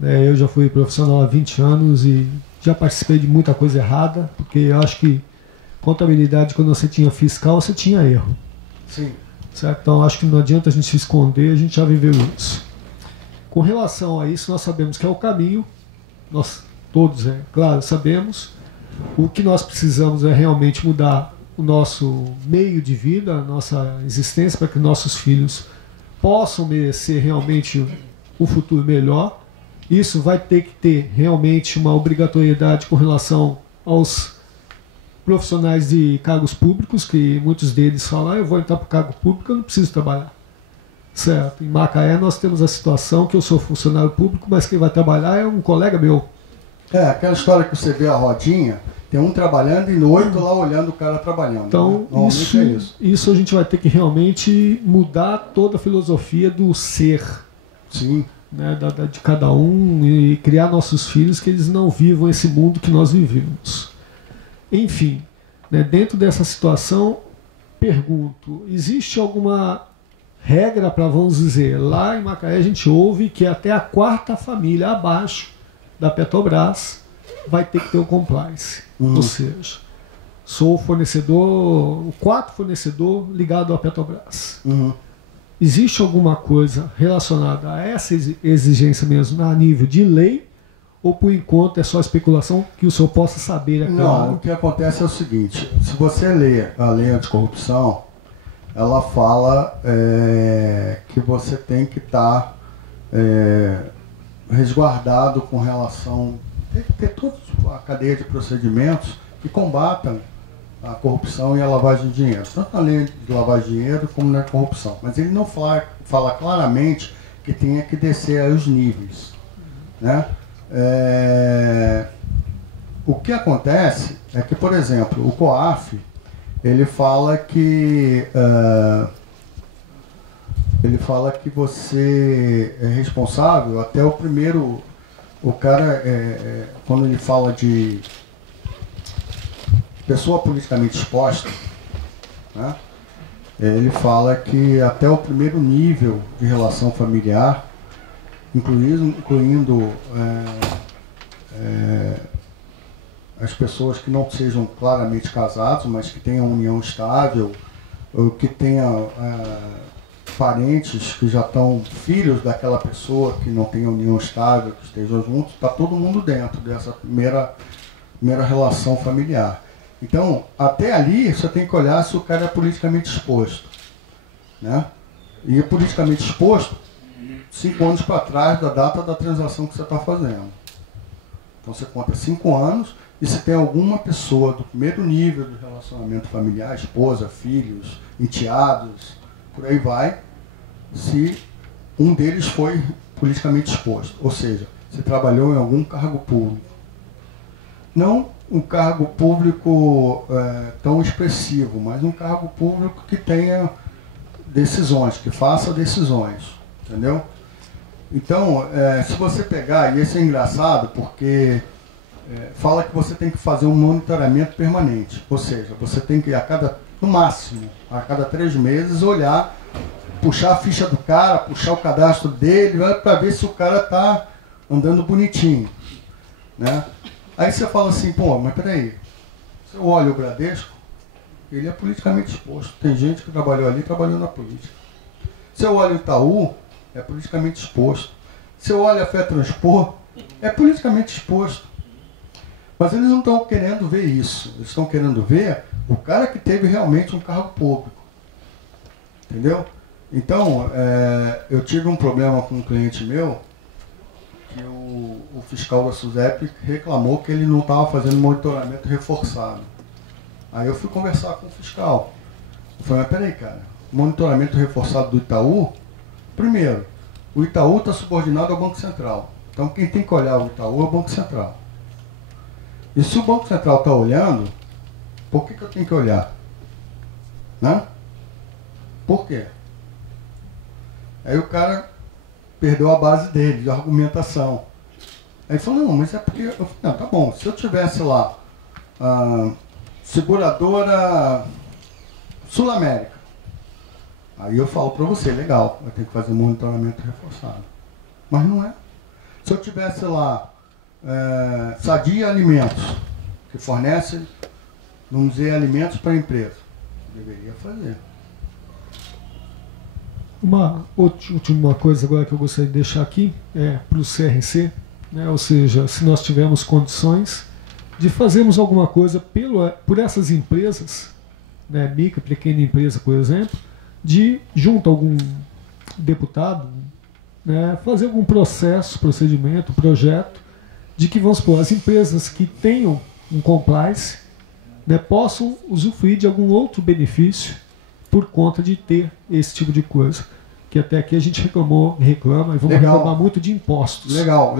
Eu já fui profissional há 20 anos e já participei de muita coisa errada, porque eu acho que contabilidade, quando você tinha fiscal, você tinha erro. Sim. Certo? Então acho que não adianta a gente se esconder, a gente já viveu isso. Com relação a isso, nós sabemos que é o caminho, nós todos, claro, sabemos. O que nós precisamos é realmente mudar o nosso meio de vida, a nossa existência, para que nossos filhos possam merecer realmente um futuro melhor. Isso vai ter que ter realmente uma obrigatoriedade com relação aos profissionais de cargos públicos, que muitos deles falam, eu vou entrar para o cargo público, eu não preciso trabalhar. Certo. Em Macaé nós temos a situação que eu sou funcionário público, mas quem vai trabalhar é um colega meu. Aquela história que você vê a rodinha, tem um trabalhando e 8 lá olhando o cara trabalhando. Então, né? isso a gente vai ter que realmente mudar toda a filosofia do ser. Sim. Né, de cada um, e criar nossos filhos que eles não vivam esse mundo que nós vivemos. Enfim, né, dentro dessa situação, pergunto, existe alguma regra para, vamos dizer, lá em Macaé a gente ouve que até a 4ª família abaixo da Petrobras vai ter que ter o compliance. Ou seja, sou o fornecedor, o 4º fornecedor ligado à Petrobras. Existe alguma coisa relacionada a essa exigência mesmo, a nível de lei, ou por enquanto é só especulação que o senhor possa saber? Não, o que acontece é o seguinte, se você ler a lei anticorrupção, ela fala que você tem que estar resguardado com relação, tem que ter toda a cadeia de procedimentos que combatam a corrupção e a lavagem de dinheiro, tanto na lei de lavagem de dinheiro como na corrupção. Mas ele não fala claramente que tenha que descer aos níveis. Né? O que acontece é que, por exemplo, o COAF, ele fala que você é responsável até o primeiro... O cara, quando ele fala de pessoa politicamente exposta, né, ele fala que até o primeiro nível de relação familiar, incluindo as pessoas que não sejam claramente casados, mas que tenham união estável, ou que tenham parentes que já estão filhos daquela pessoa que não tem união estável, que estejam juntos, está todo mundo dentro dessa primeira relação familiar. Então, até ali, você tem que olhar se o cara é politicamente exposto. Né? E é politicamente exposto 5 anos para trás da data da transação que você está fazendo. Então, você conta 5 anos e se tem alguma pessoa do primeiro nível do relacionamento familiar, esposa, filhos, enteados, por aí vai, se um deles foi politicamente exposto. Ou seja, você trabalhou em algum cargo público. Não um cargo público tão expressivo, mas um cargo público que tenha decisões, que faça decisões, entendeu? Então, se você pegar, e isso é engraçado, porque fala que você tem que fazer um monitoramento permanente, ou seja, você tem que, no máximo, a cada 3 meses, olhar, puxar a ficha do cara, puxar o cadastro dele, para ver se o cara está andando bonitinho, né? Aí você fala assim, pô, mas peraí, se eu olho o Bradesco, ele é politicamente exposto. Tem gente que trabalhou ali, trabalhou na política. Se eu olho o Itaú, é politicamente exposto. Se eu olho a FETranspor, é politicamente exposto. Mas eles não estão querendo ver isso. Eles estão querendo ver o cara que teve realmente um cargo público. Entendeu? Então, eu tive um problema com um cliente meu, que o fiscal da SUSEP reclamou que ele não estava fazendo monitoramento reforçado. Aí eu fui conversar com o fiscal. Eu falei, mas peraí, cara, monitoramento reforçado do Itaú, primeiro, o Itaú está subordinado ao Banco Central. Então quem tem que olhar o Itaú é o Banco Central. E se o Banco Central está olhando, por que eu tenho que olhar? Né? Por quê? Aí o cara perdeu a base dele, de argumentação. Aí ele falou, não, mas é porque... Eu falei, não, tá bom, se eu tivesse lá seguradora Sul-América, aí eu falo para você, legal, vai ter que fazer monitoramento reforçado. Mas não é. Se eu tivesse lá Sadia Alimentos, que fornece, vamos dizer, alimentos para a empresa, deveria fazer. Uma última coisa agora que eu gostaria de deixar aqui para o CRC, né? Ou seja, se nós tivermos condições de fazermos alguma coisa por essas empresas, né, micro e pequena empresa, por exemplo, de, junto a algum deputado, né, fazer algum procedimento, projeto, de que, vamos supor, as empresas que tenham um compliance, né, possam usufruir de algum outro benefício por conta de ter esse tipo de coisa. Que até aqui a gente reclama e vamos reclamar muito de impostos. Legal.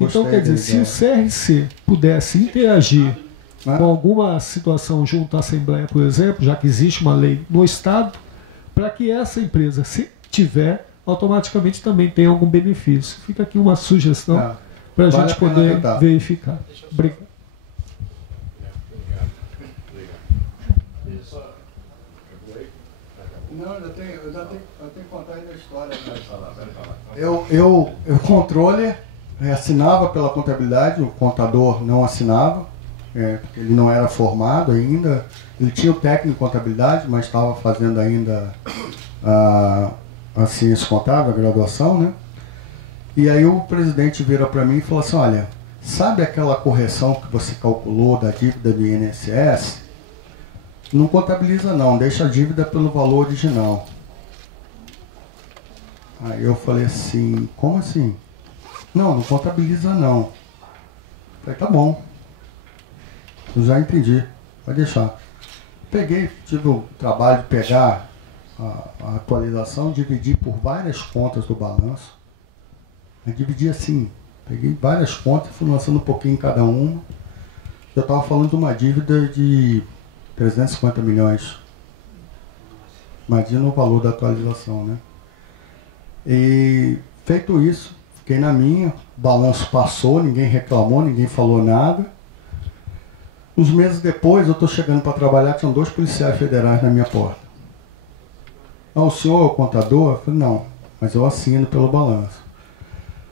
Então, quer dizer, se o CRC pudesse interagir com alguma situação junto à Assembleia, por exemplo, já que existe uma lei no Estado, para que essa empresa, se tiver, automaticamente também tenha algum benefício. Fica aqui uma sugestão para a gente poder verificar. Obrigado. Não, eu tenho que contar ainda a história. O controller assinava pela contabilidade, o contador não assinava, porque ele não era formado ainda. Ele tinha o técnico de contabilidade, mas estava fazendo ainda a ciência contábil, a graduação, né? E aí o presidente vira para mim e falou assim, olha, sabe aquela correção que você calculou da dívida do INSS? Não contabiliza não, deixa a dívida pelo valor original. Aí eu falei assim, como assim? Não contabiliza não. Falei, tá bom. Eu já entendi, pode deixar. Peguei, tive o trabalho de pegar a atualização, dividir por várias contas do balanço. Eu dividi assim, peguei várias contas, fui lançando um pouquinho em cada uma. Eu estava falando de uma dívida de 350 milhões. Imagina o valor da atualização, né? E feito isso, fiquei na minha, o balanço passou, ninguém reclamou, ninguém falou nada. Uns meses depois, eu estou chegando para trabalhar, tinham 2 policiais federais na minha porta. O senhor é o contador? Eu falei, não, mas eu assino pelo balanço.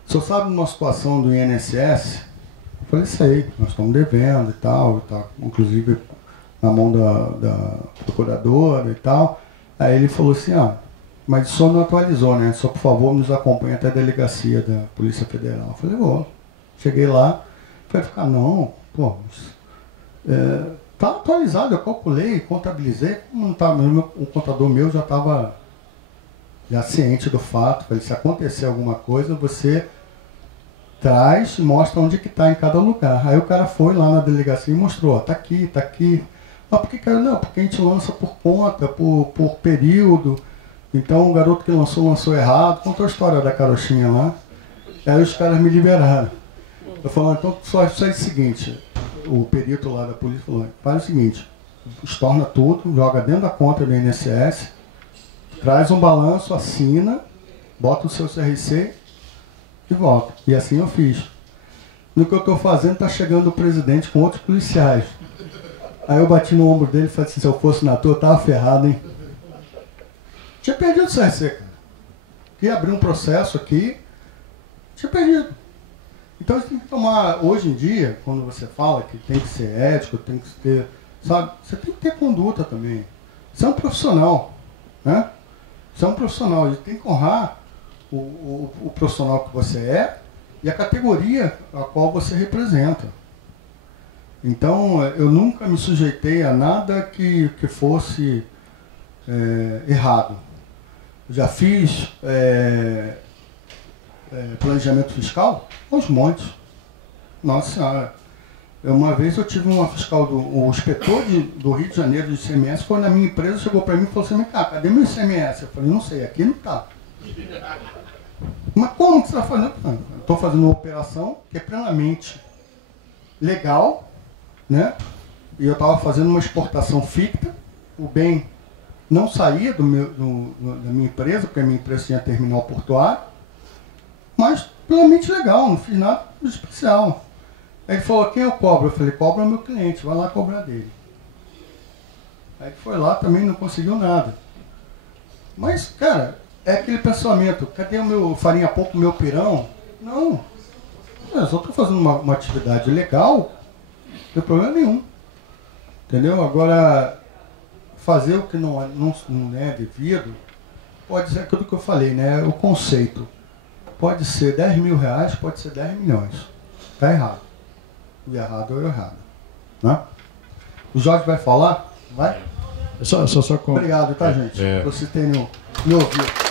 O senhor sabe de uma situação do INSS? Eu falei, sei, nós estamos devendo e tal, inclusive na mão da procuradora e tal. Aí ele falou assim, mas o senhor não atualizou, né? Só por favor nos acompanhe até a delegacia da Polícia Federal. Eu falei, vou. Cheguei lá, falei, não, pô, tá atualizado, eu calculei, contabilizei, como não tá, o contador meu já estava ciente do fato. Falei, se acontecer alguma coisa, você traz e mostra onde que está em cada lugar. Aí o cara foi lá na delegacia e mostrou, tá aqui. Mas por que, cara? Não, porque a gente lança por conta, por período. Então o garoto que lançou errado. Contou a história da carochinha lá. Aí os caras me liberaram. Eu falei, então só é o seguinte, o perito lá da polícia falou, faz o seguinte, estorna tudo, joga dentro da conta do INSS, traz um balanço, assina, bota o seu CRC e volta. E assim eu fiz. No que eu estou fazendo, está chegando o presidente com outros policiais. Aí eu bati no ombro dele e falei assim, se eu fosse na tua, eu tava ferrado, hein? Tinha perdido o CRC, cara. Queria abrir um processo aqui, tinha perdido. Então você tem que tomar, hoje em dia, quando você fala que tem que ser ético, tem que ter, sabe, você tem que ter conduta também. Você é um profissional, né? Você é um profissional, e tem que honrar o profissional que você é e a categoria a qual você representa. Então, eu nunca me sujeitei a nada que fosse errado. Eu já fiz planejamento fiscal aos montes. Nossa Senhora. Uma vez eu tive uma fiscal, o inspetor do Rio de Janeiro de ICMS, foi na minha empresa, chegou para mim e falou assim, cara, cadê meu ICMS? Eu falei, não sei, aqui não está. Mas como que você está fazendo? Eu estou fazendo uma operação que é plenamente legal, né? E eu estava fazendo uma exportação ficta, o bem não saía da minha empresa, porque a minha empresa tinha terminal portuário, mas plenamente legal, não fiz nada de especial. Aí ele falou, quem eu cobro? Eu falei, cobra o meu cliente, vai lá cobrar dele. Aí ele foi lá, também não conseguiu nada. Mas, cara, é aquele pensamento, cadê o meu farinha pouco, o meu pirão? Não, eu só estou fazendo uma atividade legal, não tem problema nenhum. Entendeu? Agora, fazer o que não é devido, pode ser aquilo que eu falei, né? O conceito. Pode ser 10 mil reais, pode ser 10 milhões. Está errado. O errado é o errado. Né? O Jorge vai falar? Vai? Só Obrigado, tá, gente? Vocês terem me ouvido.